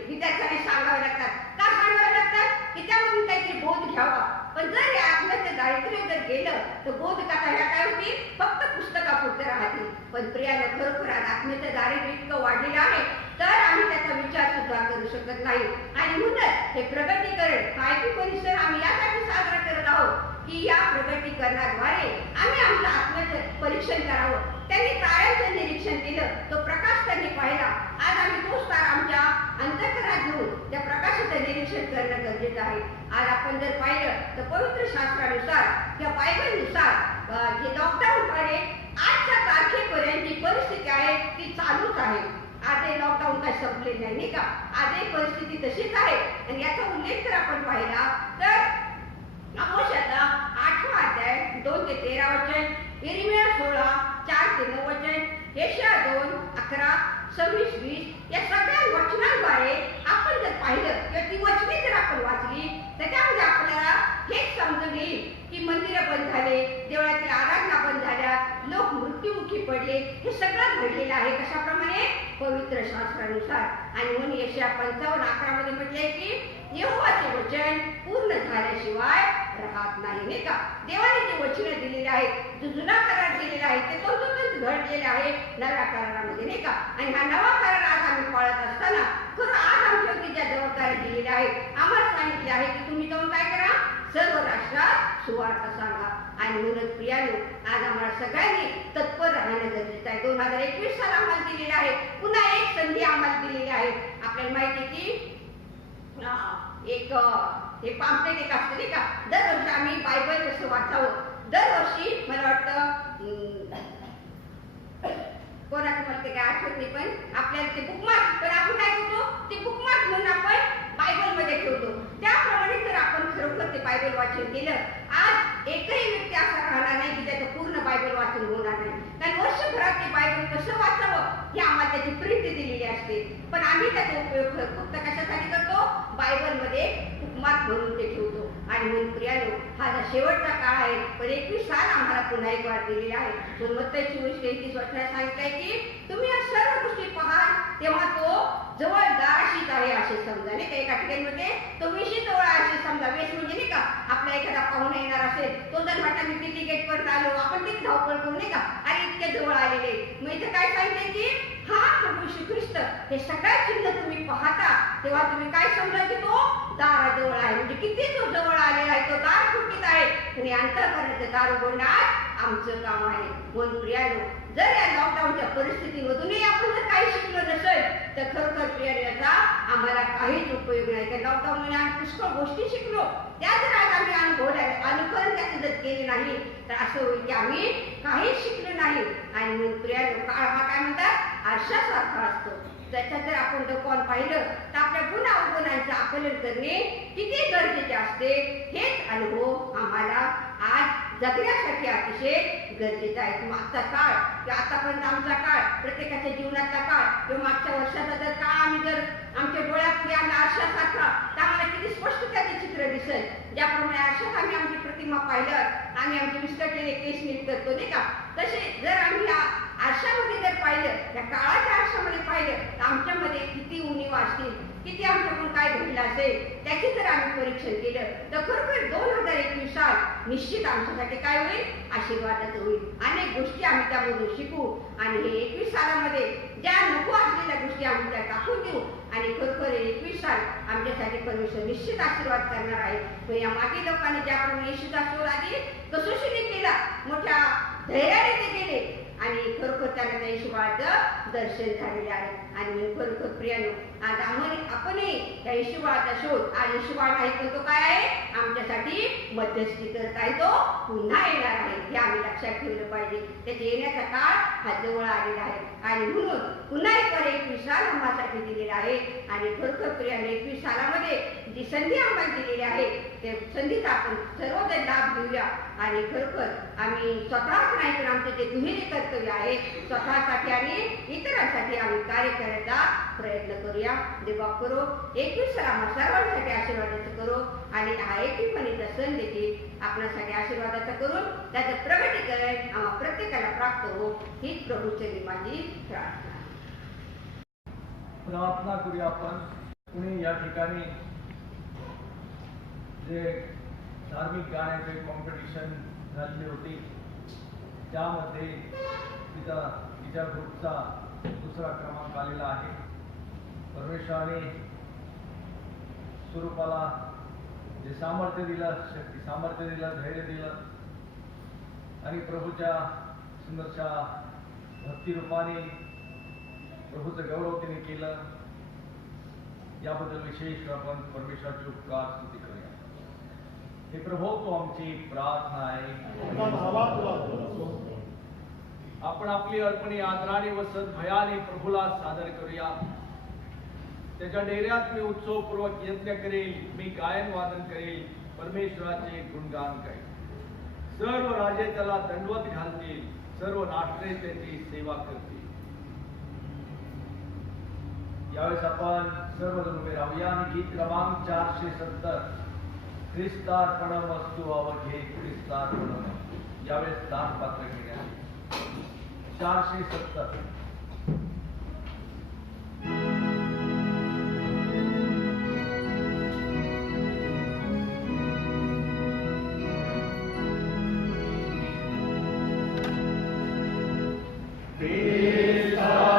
विद्यार्थ्यांनी सांगाव्या लागतात. का सांगाव्या लागतात? की त्यामधून काहीतरी बोध घ्यावा. पण जर या आत्म्याचे दारिद्र्य जर गेलं तर बोधकथा ह्या काय होतील? फक्त पुस्तकापुरते राहतील. पण प्रियानं, खरोखर आज आत्म्याचं दारिद्र्य इतकं वाढलेलं आहे तर आम्ही त्याचा विचार सुद्धा करू शकत नाही. आणि म्हणूनच हे प्रगटीकरण हा एपिफनी सण आम्ही यासाठी साजरा करत आहोत की या प्रगटीकरणाद्वारे आम्ही आमच्या आत्म्याचं परीक्षण करावं. त्यांनी ताऱ्यांचं निरीक्षण केलं, तो प्रकाश त्यांनी पाहिला. आज आम्ही तोच तारा आमच्या अंतःकरणात घेऊन त्या प्रकाशाचं निरीक्षण करणं गरजेचं आहे. आज आपण जर पाहिलं तर पवित्र शास्त्रानुसार किंवा बायबलनुसार जे लॉकडाऊनद्वारे आजच्या तारखेपर्यंत जी परिस्थिती आहे ती चालूच आहे. आज हे लॉकडाऊन काही संपले नाही का? आज ही परिस्थिती तशीच आहे. आणि याचा उल्लेख जर आपण पाहिला तर आमोशाचा 8वा अध्याय 2 ते 13 वचन, इर्मिया 16 4 ते 9 वचन, येशया 2 11 26 20 या सगळ्या वचनांद्वारे आपण जर पाहिलं किंवा ती वचने जर आपण वाचली तर त्यामध्ये आपल्याला हेच समजून येईल की मंदिरं बंद झाले, देवळातील आराधना बंद झाल्या, लोक मृत्युमुखी पडले. हे सगळं घडलेलं आहे कशाप्रमाणे? पवित्र शास्त्रानुसार. आणि म्हणून यशया 55:11 मध्ये म्हटलंय की यहोवाचे वचन पूर्ण झाल्याशिवाय राहत नाही, नाही का? देवाने जे वचन दिलेले आहेत, जो जुना करार दिलेला आहे ते तंतोतंत घडलेले आहे नव्या करारामध्ये, नाही का? आणि हा नवा करार आज आम्ही पाळत असताना खरं आज आमच्यावरती ज्या जबाबदाऱ्या दिलेल्या आहेत, आम्हाला सांगितले आहे की तुम्ही जाऊन काय करा? सर्व राष्ट्रात सुवार्ता सांगा. आणि म्हणून प्रियानो, आज आम्हाला सगळ्यांनी तत्पर राहणं गरजेचं आहे. 2021 साल आम्हाला दिलेला आहे, पुन्हा एक संधी आम्हाला दिलेली आहे. आपल्याला माहिती आहे की एक हे पाम्पलेट एक असतं, नाही का? दरवर्षी आम्ही बायबल कसं वाचावं, दरवर्षी मला वाटतं कोणाचं मला ते काय आठवत नाही, पण आपल्याला ते बुकमार्क, पण आपण काय करतो? ते बुकमार्क म्हणून आपण बायबलमध्ये ठेवतो. त्याप्रमाणे जर आपण खरोखर ते बायबल वाचन केलं, आज एकही व्यक्ती असा राहणार नाही की त्याचं पूर्ण बायबल वाचन होणार नाही. कारण वर्षभरात ते बायबल कसं वाचावं हे आम्हाला त्याची प्रिंट दिलेली असते, पण आम्ही त्याचा उपयोग फक्त कशासाठी करतो? बायबलमध्ये बुकमार्क म्हणून ते ठेवतो. आणि म्हणून प्रियानो, हा जो शेवटचा काळ आहे, पण 21 साल आम्हाला पुन्हा एक वाट दिलेली आहे. म्हणून मत्तईची गोष्ट 21:18 सांगितलंय की तुम्ही या सर्व गोष्टी पाहाल तेव्हा तो जवळ दाराशीच आहे असे समजा, नाही का? एका ठिकाणी म्हणते तो वेशी जवळ आहे असे समजा. वेश म्हणजे नाही का, आपला एखादा पाहुणा येणार असेल, तो जर म्हटला मी दिल्ली गेट पर्यंत आलो, आपण तिथे धावपळ करू, नाही का? अरे इतके जवळ आलेले. मग इथं काय सांगितले की हा प्रभू श्री ख्रिस्त हे सगळ्यात चिन्ह तुम्ही पाहता तेव्हा तुम्ही काय समजा की तो दाराजवळ आहे. म्हणजे किती तो जवळ आलेला आहे, तो दार ठोकीत आहे आणि अंतःकरणाचं दार उघडण्यात आमचं काम आहे. म्हणून प्रियानो, जर या लॉकडाऊनच्या परिस्थितीमधूनही आपण जर काही शिकलो नसेल तर खरोखर प्रियानो याचा आम्हाला काहीच उपयोग नाही. तर लॉकडाऊन मध्ये आम्ही पुष्कळ गोष्टी शिकलो, त्या जर आज आम्ही अनुकरण त्याचं जर केले नाही तर असं होईल की आम्ही काहीच शिकलो नाही. आणि म्हणून प्रियानो, काळ हा काय म्हणतात? आरशासारखा असतो. त्याच्यात जर आपण डोकावून पाहिलं तर आपल्या गुण अवगुणांचं आकलन करणे किती गरजेचे असते, हेच अनुभव आम्हाला आज जगण्यासाठी अतिशय गरजेचा आहे. मागचा काळ किंवा आतापर्यंत आमचा काळ, प्रत्येकाच्या जीवनाचा काळ किंवा मागच्या वर्षाचा जर काळ आम्ही जर आमच्या डोळ्यात आम्ही आरशासारखा, तर आम्हाला किती स्पष्ट त्याचे चित्र दिसेल. ज्याप्रमाणे आरशात आम्ही आमची प्रतिमा पाहिलं, आम्ही आमचे विस्कटलेले केस नीट करतो, नाही का? तसे जर आम्ही आरशामध्ये जर पाहिलं, त्या काळाच्या आरशामध्ये पाहिलं, तर आमच्यामध्ये किती उणीव असतील, किती आमच्याकडून काय घडलं असेल, त्याचे जर आम्ही परीक्षण केलं तर खरोखर 2021 साल निश्चित आमच्यासाठी काय होईल? आशीर्वादाचं होईल. अनेक गोष्टी आम्ही त्यामधून शिकू आणि हे 21 सालामध्ये ज्या नको असलेल्या गोष्टी आम्ही त्या टाकून देऊ आणि खरोखर 21 साल आमच्यासाठी परमेश्वर निश्चित आशीर्वाद करणार आहे. पण या मागे लोकांनी ज्याप्रमाणे येशूचा शोध आधी कसोशीने केला, मोठ्या धैर्याने ते गेले आणि खरोखर त्यांना त्या येशूबाळाचं दर्शन झालेले आहे. आणि खरोखर प्रियानो, आज आपणही त्या येशूबाळाचा शोध, आज येशूबाळ नाही पण तो काय आहे? आमच्यासाठी मध्यस्थी करत आहे, तो पुन्हा येणार आहे, हे आम्ही लक्षात ठेवलं पाहिजे. त्याच्या येण्याचा काळ हा जवळ आलेला आहे. आणि म्हणून पुन्हा एक वर 21 साल आम्हासाठी दिलेला आहे. आणि खरोखर प्रियानो, 21 सालामध्ये जी संधी आम्हाला दिलेली आहे त्या संधीचा आपण सर्वजण लाभ घेऊया. आणि खरोखर आम्ही स्वतःच नाही तर आमचे जे दुहेरी कर्तव्य आहे, स्वतःसाठी आणि इतरांसाठी आम्ही कार्य करायचा प्रयत्न करूया. देवा करो 21 साल आम्हा सर्वांसाठी आशीर्वादाचं करो आणि हा एकीपणीचा सण देखील आपल्यासाठी आशीर्वादाचा करून त्याचं प्रगतीकरण आम्हा प्रत्येकाला प्राप्त हो, हीच प्रभूची माझी प्रार्थना. प्रार्थना करूया आपण. कुणी या ठिकाणी जे धार्मिक गाण्याचे कॉम्पिटिशन झालेली होती त्यामध्ये तिच्या ग्रुपचा दुसरा क्रमांक आलेला आहे. परमेश्वराने स्वरूपाला जे सामर्थ्य दिलं, शक्ती सामर्थ्य दिलं, धैर्य दिलं आणि प्रभूच्या सुंदरशा भक्तिरूपाने प्रभूचं गौरव तिने केलं, याबद्दल विशेष आपण परमेश्वराची उपकार स्तुती करूया. हे प्रभू, तो आमची प्रार्थना आहे. आपण आपली अर्पणे आदराने व सद्भयाने प्रभूला सादर करूया. त्याच्या डेऱ्यात मी उत्सवपूर्वक यज्ञ करेल, मी गायन वादन करेल, परमेश्वराचे गुणगान करेल. सर्व राजे त्याला दंडवत घालतील, सर्व राष्ट्रे त्याची सेवा करतील. यावेळेस आपण सर्वजण उभे राहूया आणि गीत क्रमांक 470 ख्रिस्तार्पणमस्तु अवघे ख्रिस्तार्पणम. यावेळेस दान पात्र घेण्यात 470. Krista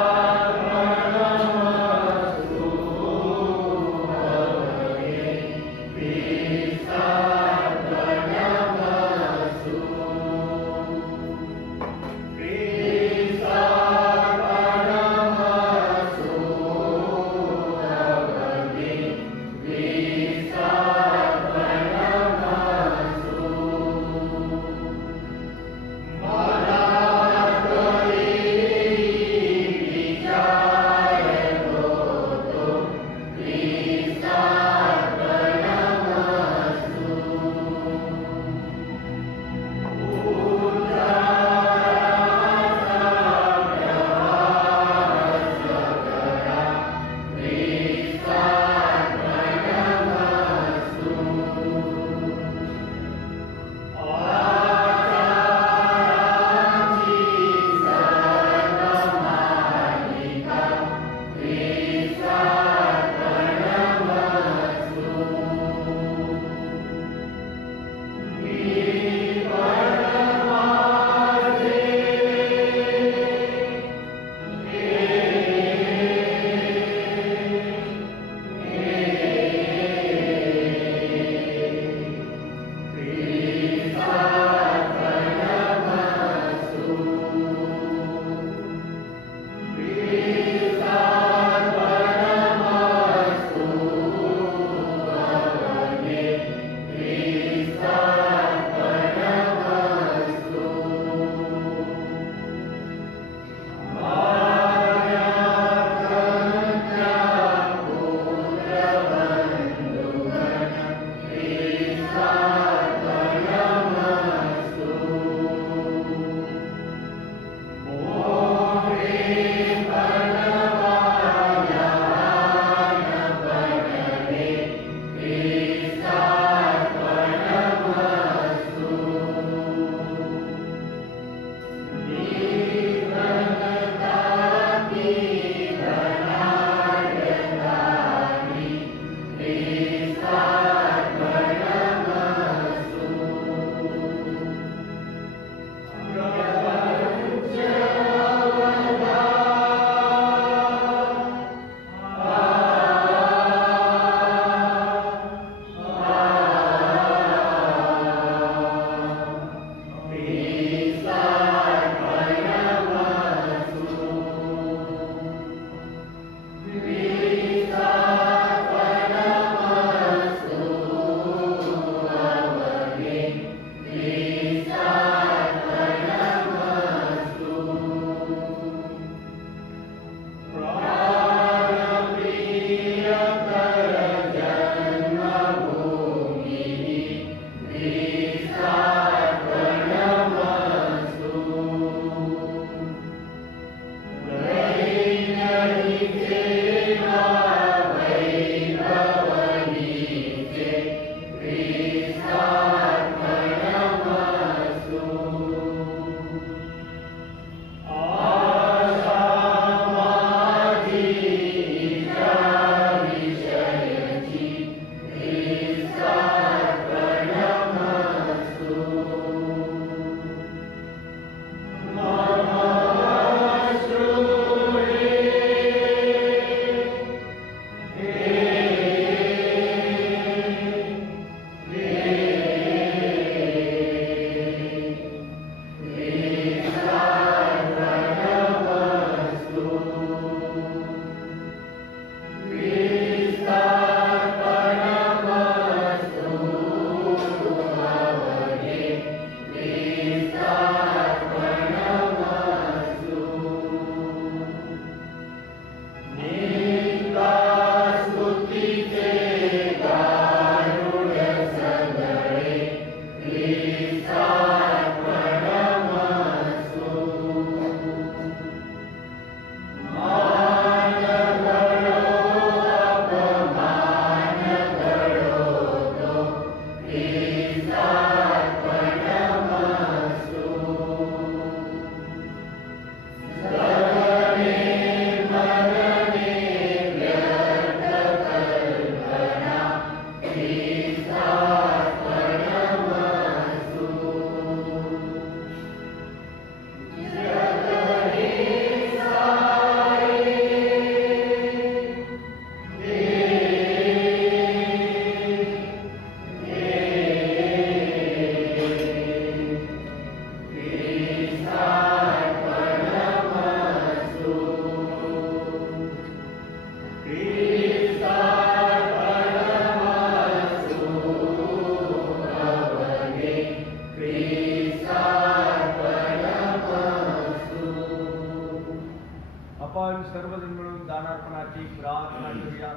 दानार्पणाची प्रार्थना करूया.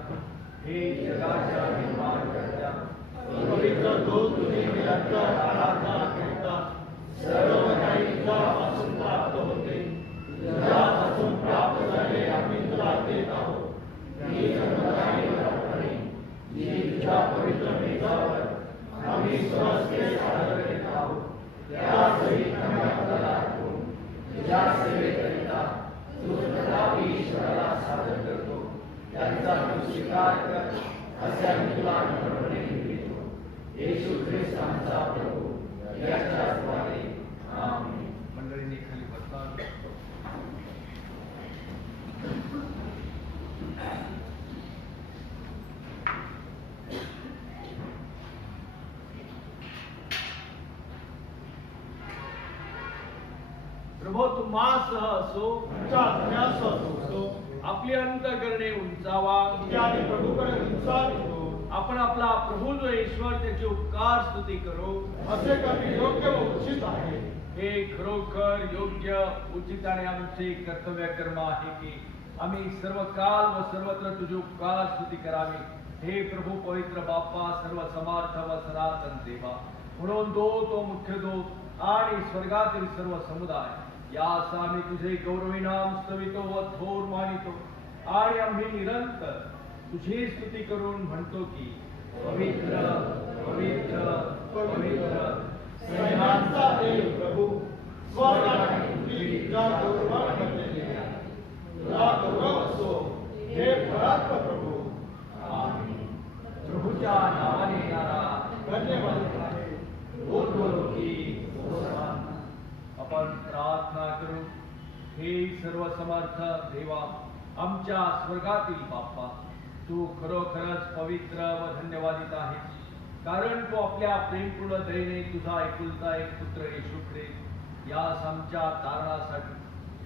हे जगाच्या निर्माणकर्त्या, पवित्र तो तुझे निरंतर आराधना करिता सर्व काही तुझ्यापासून प्राप्त होते. तुझ्यापासून प्राप्त झाले आम्ही तुला देत आहोत. ही जन्मदायी अर्पणे जी तुझ्या पवित्र मेजावर आम्ही सहजतेने सादर करीत आहोत, त्यासहित आम्ही आपल्याला अर्पून तुझ्या सेवेकरिता तू तथापि ईश्वराला सादर करतो. त्यांचा तू स्वीकार कर असे आम्ही तुला नम्रपणे विनवितो. येशू ख्रिस्त आमचा प्रभू याच्याद्वारे आमेन. मंडळींनी खाली बसला. प्रभो तुम्हासह असो, तुमच्या आज्ञासह असो, आपली अंतःकरणे उंचावा. आणि प्रभूकडे उंचावितो. आपण आपला प्रभू जो ईश्वर त्याची उपकार स्तुती करू. असे करणे योग्य व उचित आहे. हे खरोखर योग्य, उचित आणि आमचे कर्तव्य कर्म आहे की आम्ही सर्व काल व सर्वत्र तुझी उपकार स्तुती करावी. हे प्रभू पवित्र बाप्पा, सर्व समर्थ व सनातन देवा, म्हणून तो मुख्य दूत आणि स्वर्गातील सर्व समुदाय यास आम्ही तुझे गौरवी नाम स्तवितो व थोर मानितो. आणि आम्ही निरंतर तुझी स्तुती करून म्हणतो की पवित्र पवित्र पवित्र सैन्यांचा देव प्रभू, स्वर्ग आणि पृथ्वी तुझ्या गौरवाने भरलेली आहे. तुला गौरव असो हे परात्पर प्रभू. आमीन. प्रभूच्या नावाने येणारा धन्यवाद आहे. ऊर्ध्वलोकी होसाना. आपण प्रार्थना करू. हे सर्व समर्थ देवा, आमच्या स्वर्गातील बाप्पा, तू खरोखरच पवित्र व धन्यवादित आहेस, कारण तू आपल्या प्रेमपूर्ण दयेने तुझा एकुलता एक पुत्र येशू ख्रिस्त यास आमच्या तारणासाठी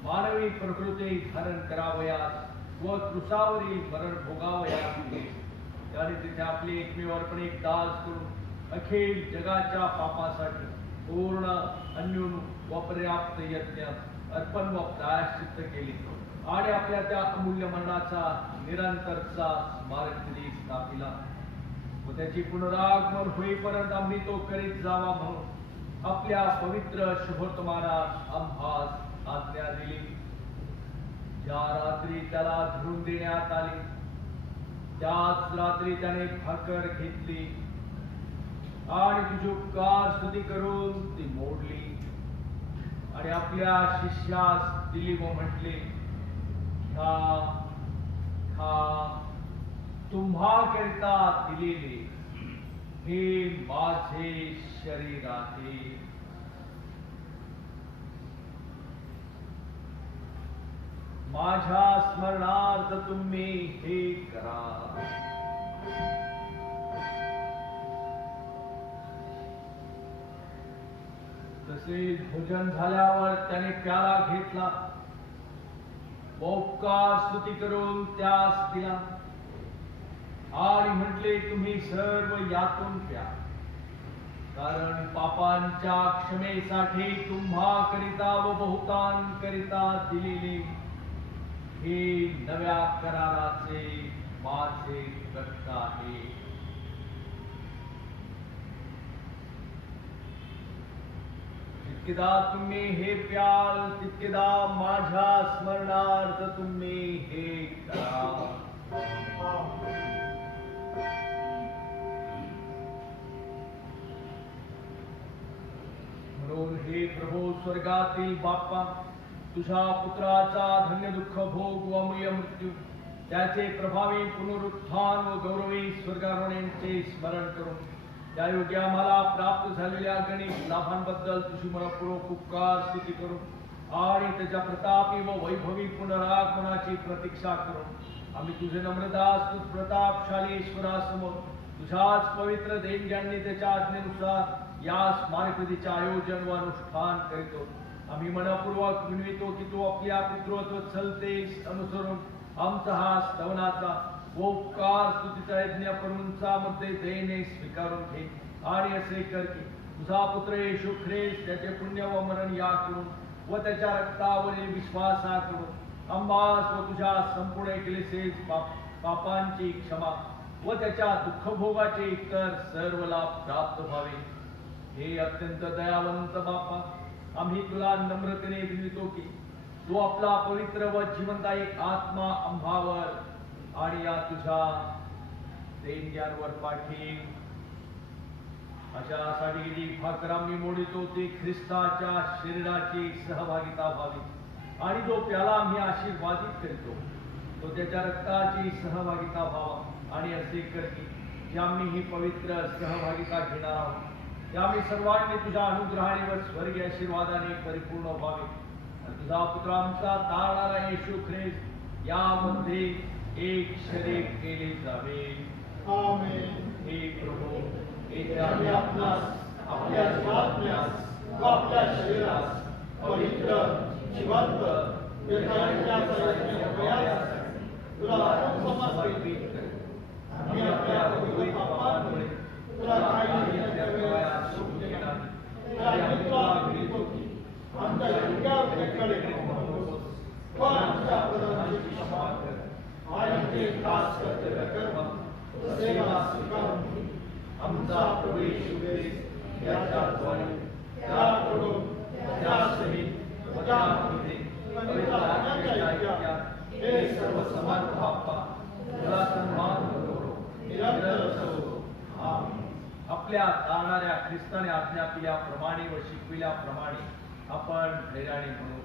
मानवी प्रकृती धारण करावयास व क्रुसावरील मरण भोगावयास दिले. त्याने तिथे आपले एकमेव अर्पण एक दास करून अखेर जगाच्या पापासाठी पूर्ण अन्यून व पर्याप्त यज्ञ अर्पण व प्रायश्चित्त केले आणि आपल्या त्या अमूल्य मरणाचा निरंतरचा स्मारक दिली स्थापिला व त्याची पुनरागमन होईपर्यंत आम्ही तो करीत जावा म्हणून आपल्या पवित्र शुभवर्तमानात आम्हास आज्ञा दिली. ज्या रात्री त्याला धरून देण्यात आली त्याच रात्री त्याने भाकर घेतली आणि तुझी उपकार स्तुती करून ती मोडली आणि आपल्या शिष्यास दिली व म्हटले, घ्या, खा, तुम्हाकरिता दिलेले हे माझे शरीर आहे. माझ्या स्मरणार्थ तुम्ही हे करा. तसेच भोजन झाल्यावर त्याने प्याला घेतला व उपकार स्तुती करून त्यास दिला आणि म्हटले, तुम्ही सर्व यातून प्या, कारण पापांच्या क्षमेसाठी तुम्हाकरिता व बहुतांकरिता दिलेले हे नव्या कराराचे माझे रक्त आहे. जितकेदा तुम्ही हे प्याल तितकेदा माझ्या स्मरणार्थ तुम्ही हे करा. म्हणून हे प्रभू स्वर्गातील बाप्पा, तुझ्या पुत्राचा धन्य दुःख भोग व अमूल्य मृत्यू, त्याचे प्रभावी पुनरुत्थान व गौरवी स्वर्गारोहणाचे स्मरण करून त्या योग्य आम्हाला प्राप्त झालेल्या गणित लाभांबद्दल तुझी मनपूर्वक उपकार स्तुती करून आणि त्याच्या प्रतापी व वैभवी पुनरागमनाची प्रतीक्षा करून आम्ही तुझे नम्रदास प्रतापशाली ईश्वरासमोर तुझ्याच पवित्र देणग्यांनी त्याच्या आज्ञेनुसार या स्मारकविधीचे आयोजन व अनुष्ठान करीतो. आम्ही मनपूर्वक विनवितो की तू आपल्या पितृत्व चलतेस अनुसरून आमचा हा स्तवनाचा व उपकार स्तुतीचा यज्ञ मध्ये दयेने स्वीकारून घे आणि असे कर की तुझा पुत्र येशू ख्रिस्त त्याचे पुण्य व मरण या करून व त्याच्या रक्तावरील विश्वासा करून आम्हास व तुझ्या संपूर्ण एकलेसेस पापांची क्षमा व त्याच्या दुःखभोगाचे इतर सर्व लाभ प्राप्त व्हावे. हे अत्यंत दयावंत बापा, आम्ही तुला नम्रतेने विनवितो की तू आपला पवित्र व जिवंतदायी आत्मा आम्हावर आणि या तुझ्या देणग्यांवर पाठील. अशासाठी जी भाकर आम्ही मोडितो ते ख्रिस्ताच्या शरीराची सहभागिता व्हावी आणि जो प्याला आम्ही आशीर्वादित करतो तो त्याच्या रक्ताची सहभागिता व्हावा. आणि असे कर की जे आम्ही ही पवित्र सहभागिता घेणार आहोत ते आम्ही सर्वांनी तुझ्या अनुग्रहाने व स्वर्गीय आशीर्वादाने परिपूर्ण व्हावे. आणि तुझा पुत्र आमचा तारणारा येशू ख्रिस्त यामध्ये एक शरीर केले जावे. आमेन. हे प्रभू, आम्ही आपणास आपल्या जीवात्म्यास व आपल्या शरीरास पवित्र जिवंत यथार्थाचा यज्ञ तुला समर्पित करतो. आम्ही आपल्या पवित्र पापांमुळे तुला काही व्यवहारात सोडून देणार नाही. आम्ही तुला विनवतो की आमच्या योग्याकडे व आमच्या अपराधांची क्षमा कर आणि ते खास कर्तव्य कर्म सेवा स्वीकारून आमचा प्रभू येशू ख्रिस्त याच्याद्वारे त्याकडून त्यासहित व त्यामध्ये पवित्र आत्म्याच्या ऐक्यात हे सर्व समर्थ बाप्पा तुला सन्मान करो निरंतर असो. आमेन. आपल्या तारणाऱ्या ख्रिस्ताने आज्ञा केल्याप्रमाणे व शिकविल्याप्रमाणे आपण धैर्याने म्हणू.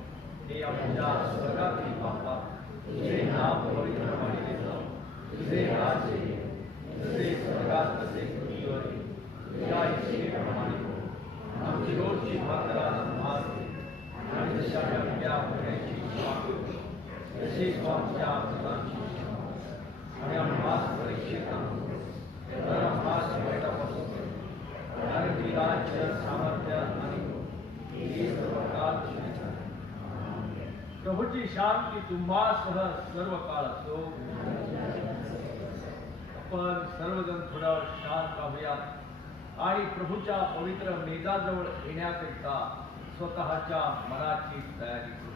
हे आमच्या स्वर्गातील बाप्पा, तुझे नाम पवित्र मानले जाओ. तुझे राज्य ये. जसे स्वर्गात तसे पृथ्वीवर ये. तुझ्या इच्छेप्रमाणे हो. आमची रोजची भाकर आज आम्हास दे आणि जशा आमच्या गुन्ह्यांची क्षमा करू तशीच आमच्या अपराधांची क्षमा आणि आम्हास परीक्षेत आणू तर आम्हास वाईटापासून करू. कारण की राज्य सामर्थ्य आणि ही सर्व काळ तुझ्याच आहे. प्रभूची शांती तुम्हासह सर्व काळ असो. आपण सर्वजण थोडा शांत राहूयात आणि प्रभूच्या पवित्र मेजाजवळ येण्याकरिता स्वतःच्या मनाची तयारी करू.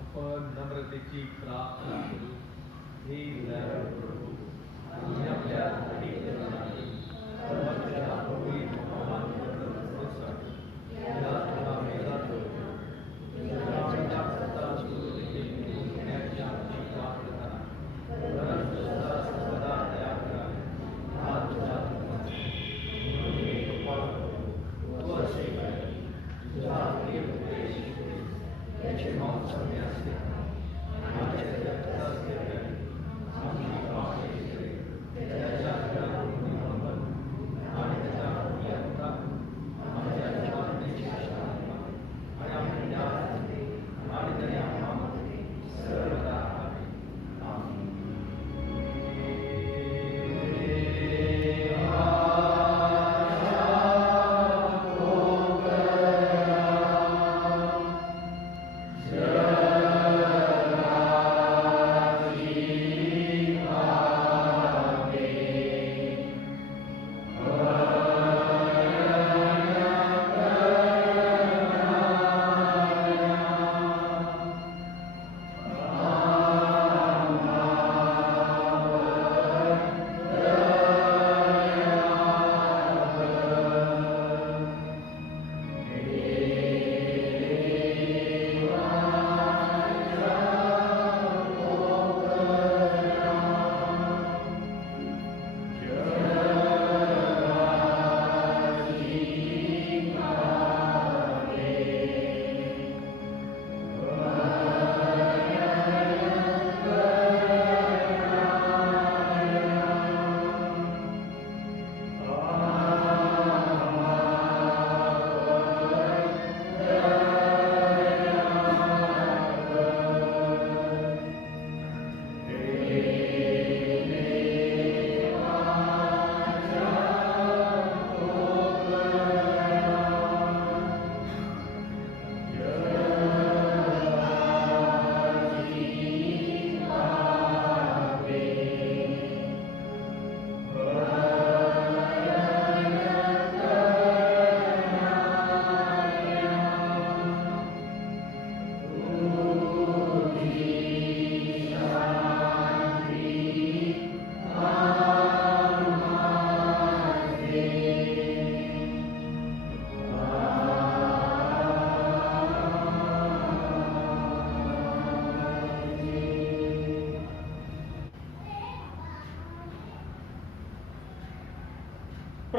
आपण नम्रतेची प्रार्थना करू. हे दयाळू प्रभू, आम्ही आपल्या याचे मांस असते आणि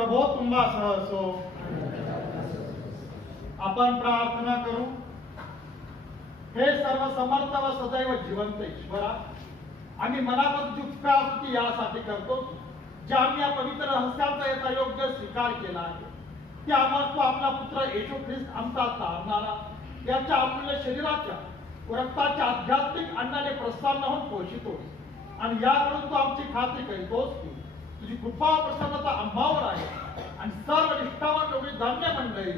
प्रभो तुम्हासह असो. आपण प्रार्थना करू. हे सर्व समर्थ व सदैव जिवंत ईश्वरा, आम्ही मनापासून उपकार यासाठी करतो जे आम्ही या पवित्र रहस्याचा याचा योग्य स्वीकार केला आहे. की आम्हाला तो आपला पुत्र येशू ख्रिस्त आमचा तारणारा याच्या अमूल्य शरीराच्या व रक्ताच्या आध्यात्मिक अन्नाने प्रसन्न होऊन पोषितो आणि याकडून तो आमची खात्री करीतोस की तुझी कृपा व प्रसन्नता आम्हावर आहे आणि सर्व निष्ठावान एवढी धन्य मंडळी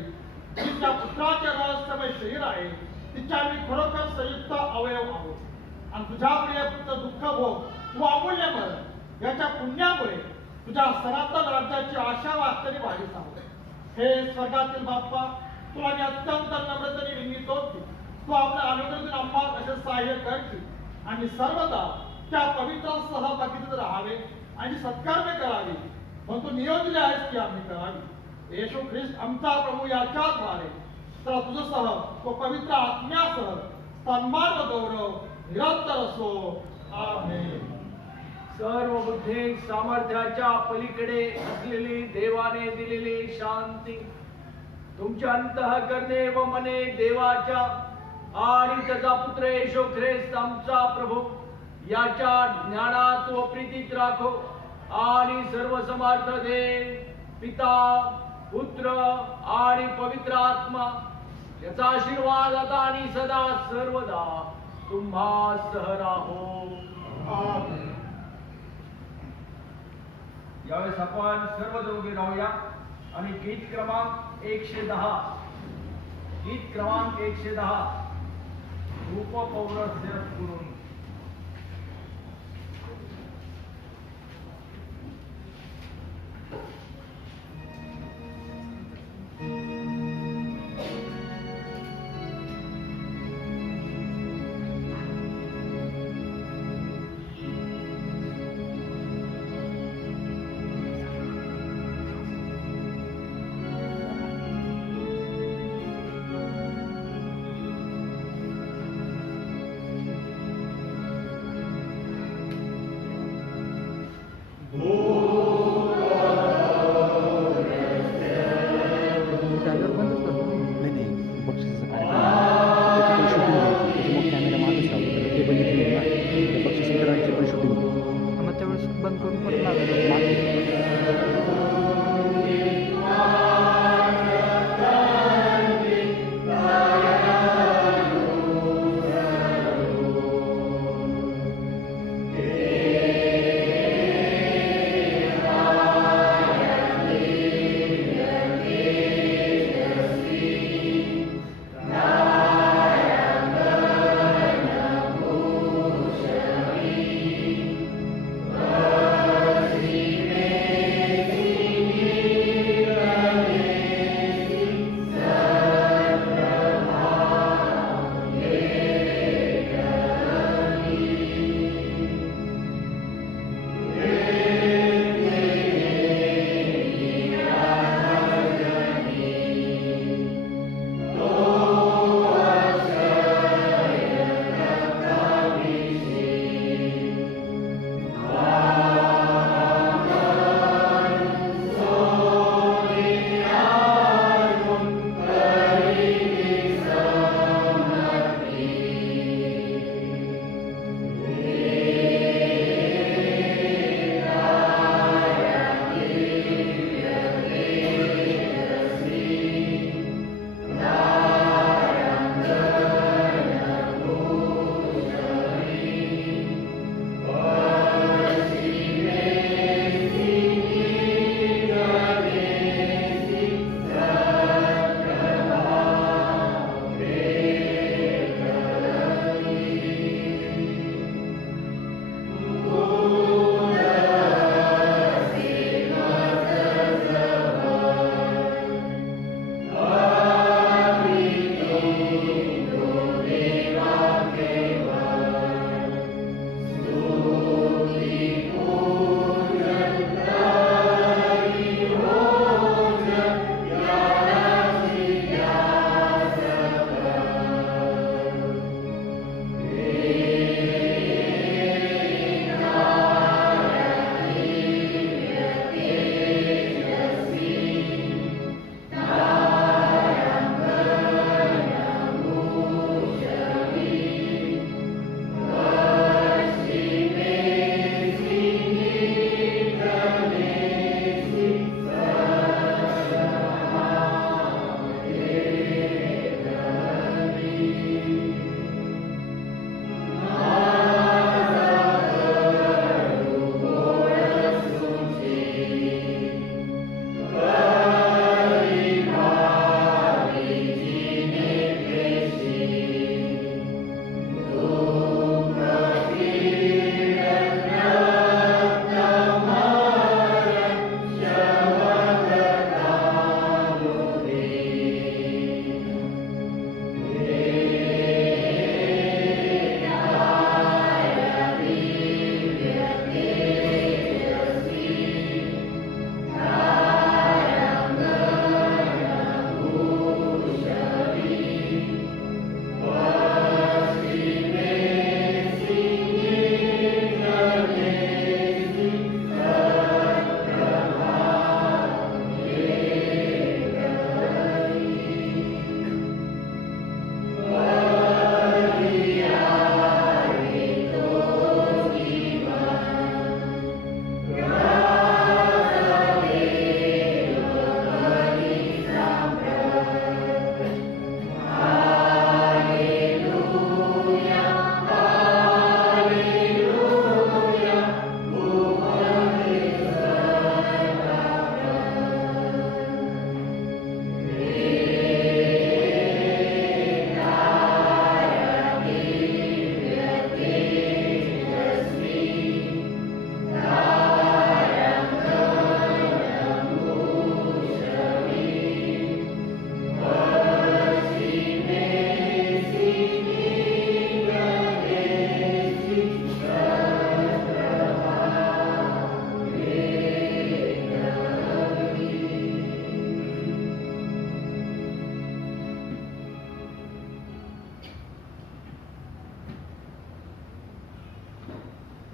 जी त्या पुत्राचे रहस्यमय शरीर आहे तिच्या आम्ही खरोखर संयुक्त अवयव आहोत आणि तुझ्या प्रिय पुत्र दुःख भोग तू अमूल्य मरण याच्या पुण्यामुळे तुझ्या सनातन राज्याची आशा व आश्चर्य वाढीस आहोत. हे स्वर्गातील बाप्पा, तुला मी अत्यंत नम्रतेने विनवितो की तू आपल्या अनुग्रहातून आम्हाला असे सहाय्य कर की आणि सर्वदा त्या पवित्र सहभागीत राहावे आणि सत्कर्म करावी म्हणून तू नियोजले आहेस की आम्ही करावी. येशू ख्रिस्त आमचा प्रभू याच्याद्वारे तर तुझसह तो पवित्र आत्म्यासह सन्मान व गौरव निरंतर असो. आमेन. सर्व बुद्धी सामर्थ्याच्या पलीकडे असलेली देवाने दिलेली शांती तुमच्या अंतःकरणे व मने देवाच्या आणि त्याचा पुत्र येशू ख्रिस्त आमचा प्रभू याच्या ज्ञानात व प्रीतीत राखो आणि सर्व समर्थ देव पिता पुत्र आणि पवित्र आत्मा याचा आशीर्वाद आता आणि सदा सर्वदा तुम्हा सह राहो. आमेन. यावेळेस आपण सर्व उभे राहूया आणि गीत क्रमांक 110 रूप पौरस्य गुरुनी.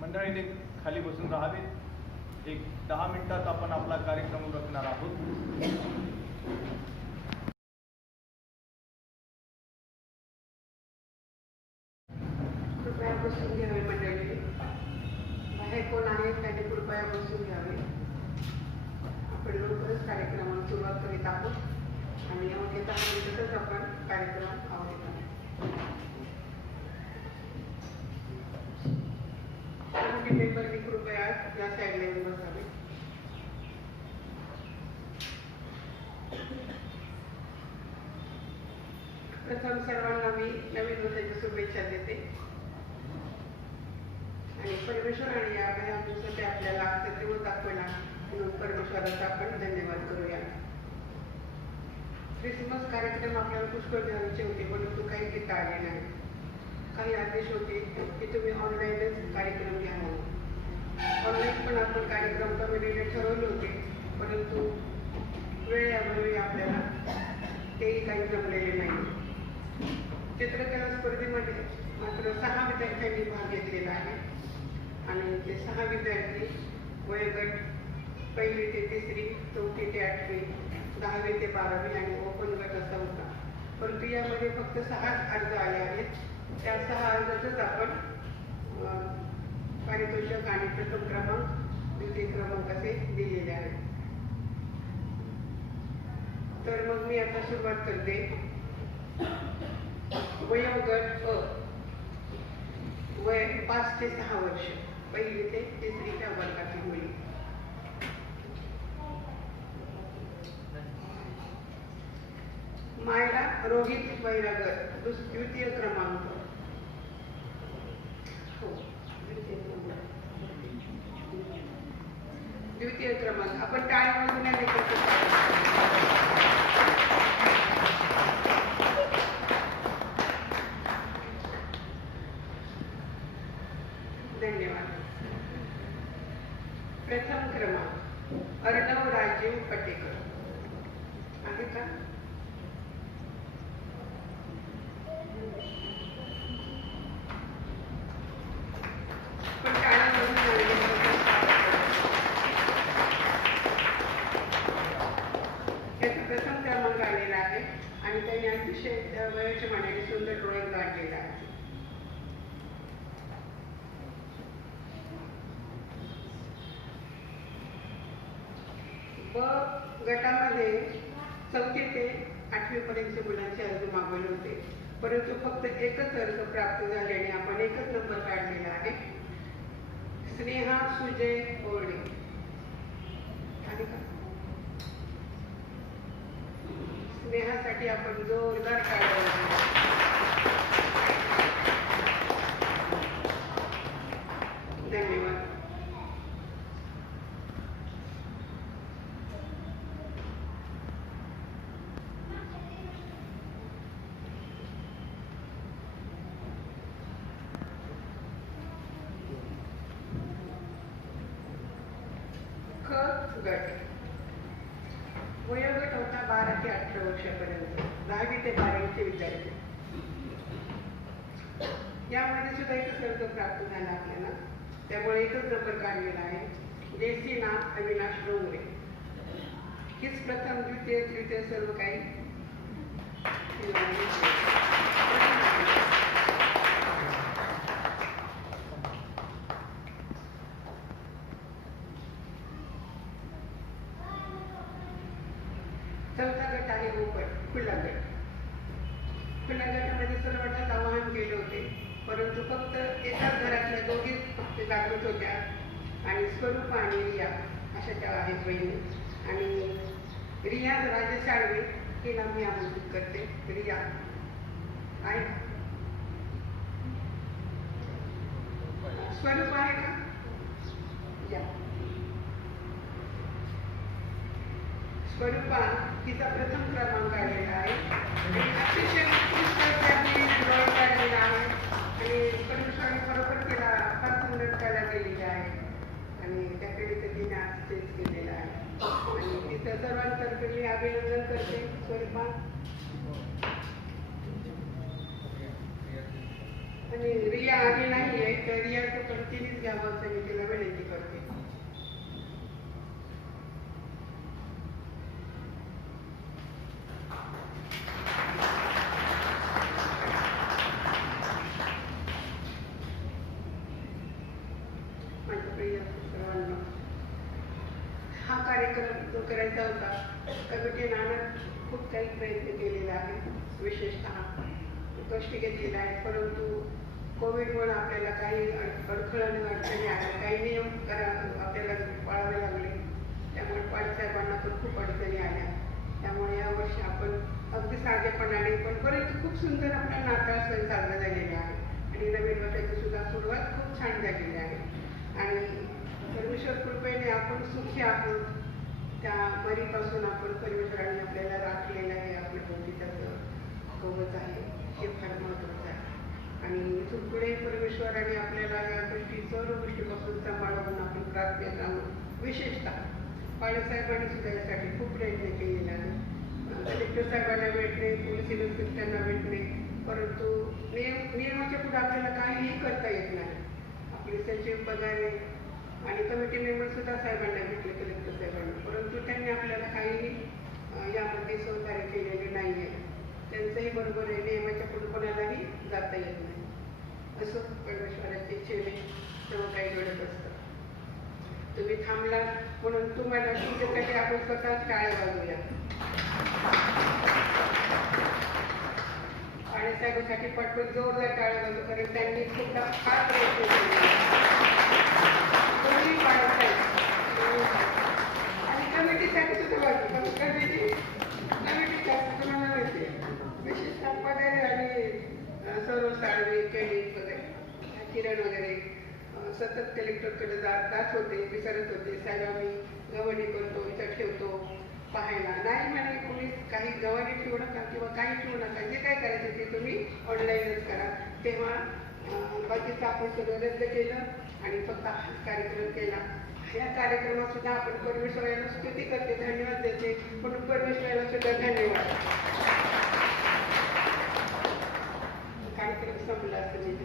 मंडळीने खाली बसून राहावे. एक 10 मिनिटात आपण आपला कार्यक्रम उरकणार आहोत. कृपया बसून घ्यावे मंडळी. बाहेर कोण आहे त्यांनी कृपया बसून घ्यावे. आपण लवकरच कार्यक्रमाला सुरुवात करीत आहोत आणि अवघ्या 10 मिनिटातच आपण कार्यक्रम आवडत आहोत. कमिटी मेंबरनी कृपया या साईडला येऊन बसावे. प्रथम सर्वांना मी नवीन वर्षाच्या शुभेच्छा देते आणि परमेश्वराने या भया दिवसात आपल्याला सदैव दाखवला म्हणून परमेश्वराचा आपण धन्यवाद करूया. क्रिसमस कार्यक्रम आपल्याला पुष्कळ घ्यायचे होते परंतु काही घेता आले नाही. काही आदेश होते की तुम्ही ऑनलाईनच कार्यक्रम घ्यावा. ऑनलाईन पण आपण कार्यक्रम कमिटीने ठरवले होते परंतु वेळेअभावी आपल्याला तेही काही जमलेले नाही. चित्रकला स्पर्धेमध्ये मात्र 6 विद्यार्थ्यांनी भाग घेतलेला आहे आणि ते 6 विद्यार्थी वयोगट 1ली ते 3री, 4थी ते 8वी, 10वी ते 12वी आणि ओपन गट असा होता. परंतु यामध्ये फक्त 6 अर्ज आले आहेत. त्या 6 अर्जातच आपण पारितोषिक आणि प्रथम क्रमांक, द्वितीय क्रमांक असे दिलेले आहेत. तर मग मी आता सुरुवात करते. वयोगट अ, वय 5 ते 6 वर्ष, 1ली ते 3रीच्या वर्गातील मुली. मायरा रोहित वैरागर, द्वितीय क्रमांक. हो, द्वितीय क्रमांक. आपण टाळी वाजवण्याने धन्यवाद. प्रथम क्रमांक अर्णव राजीव पटेकर आहे का? पण याचा प्रथम क्रमांक आलेला आहे आणि त्यांनी अतिशय वयाच्या मानाने सुंदर ड्रॉइंग काढलेला आहे. ब गटामध्ये 4थी ते 8वी पर्यंत मुलांचे अर्ज मागवले होते परंतु फक्त एकच अर्ज प्राप्त झाल्याने आपण एकच नंबर काढलेला आहे. स्नेहा सुजय ओरडे आहे का? स्नेहासाठी आपण जोरदार काढला. धन्यवाद. गट वयोगट होता 12 ते 18 वर्षापर्यंत, 10वी ते 12वीचे विद्यार्थी. यामध्ये सुद्धा एकच अर्ज प्राप्त झाला आपल्याला, त्यामुळे एकच नंबर काढलेला आहे. जेसीना अविनाश डोंगरे. हीच प्रथम, द्वितीय, तृतीय सर्व काही चौथा गट आहे खुला गट. खुल्या गटामध्ये सर्वांनाच आवाहन केले होते परंतु फक्त एकाच घरातल्या दोघीच जागृत होत्या आणि स्वरूप आणि रिया अशा त्या आहेत बहिणी. आणि रिया राजेश साळवे हिला मी आमंत्रित करते. रिया आहे, स्वरूप आहे का? या स्वरूपा तिचा प्रथम क्रमांक आलेला आहे आणि अतिशय उत्कृष्ट त्यांनी ड्रॉइंग काढलेला आहे आणि परमेश्वराने खरोखर तिला फार सुंदर कला केलेली आहे आणि त्याकडे तिने आज स्टेज केलेला आहे आणि तिचं सर्वांतर्फे मी अभिनंदन करते. स्वरूपा आणि रिया आली नाही आहे तर रियाचं पण तिनेच घ्यावं. सभागृह समितीला विनंती करते. माझ्या प्रिय सर्वांना, हा कार्यक्रम जो करायचा होता कमिटीनं खूप काही प्रयत्न केलेला आहे, विशेषतः कष्ट घेतलेले आहेत, परंतु कोविडमुळे आपल्याला काही अडचणी आल्या, काही नियम आपल्याला पाळावे लागले. त्यामुळे पालसाहेबांना पण खूप अडचणी आल्या. त्यामुळे यावर्षी आपण अगदी साधेपणाने पण परंतु खूप सुंदर आपला नाताळ सण साजरा झालेला आहे आणि नवीन वर्षाची सुद्धा सुरुवात खूप छान झालेली आहे. आणि परमेश्वर कृपेने आपण सुखी आहोत. त्या मरीपासून आपण परमेश्वराने आपल्याला राखलेलं आहे, आपल्या भोवतीचं कवच आहे, हे फार महत्त्वाचं आहे. आणि इथून पुढे परमेश्वराने आपल्याला या गोष्टी सर्व गोष्टीपासून सांभाळून आपण प्रार्थनेत आणून, विशेषतः बाळासाहेबांनी सुद्धा यासाठी खूप प्रयत्न केलेला आहे. कलेक्टर साहेबांना भेटणे, पोलीस इन्स्पेक्टरना भेटणे, परंतु नियमाच्या पुढे आपल्याला काहीही करता येत नाही. आपले सचिव पगारे आणि कमिटी मेंबर सुद्धा साहेबांना भेटले, कलेक्टर साहेबांना, परंतु त्यांनी आपल्याला काहीही यामध्ये सहकार्य केलेले नाही आहे. त्यांचंही बरोबर आहे, नियमाच्या पुढे कोणालाही जाता येत नाही. असं परमेश्वराच्या इच्छेने तेव्हा काही घडत असतं. तुम्ही थांबला म्हणून तुम्हाला तुमच्यासाठी आपण स्वतःच टाळ्या वाजवूया. आणि साहेबांसाठी पटपट जोरदार टाळ्या वाजवू, कारण त्यांनी सुद्धा फार प्रयत्न केले. दोन्ही बाळासाहेब आणि कमिटीसाठी सुद्धा वाजवू, कमिटी जास्त तुम्हाला माहिती आहे, विशेषतः पगारे आणि सर्व साळवे, केडिंग वगैरे, किरण वगैरे सतत कलेक्टरकडे जात होते, विचारत होते, साहेब आम्ही गवाही करतो, इथं ठेवतो पाहायला. नाही म्हणे कोणी काही गवाही ठेवू नका किंवा काही ठेवू नका, जे काय करायचं ते तुम्ही ऑनलाईनच करा. तेव्हा बाकीचं आपण सगळं रद्द केलं आणि फक्त हाच कार्यक्रम केला. या कार्यक्रमात सुद्धा आपण परमेश्वराला स्तुती करते, धन्यवाद देते, म्हणून परमेश्वराला सुद्धा धन्यवाद. कार्यक्रम संपला असं मी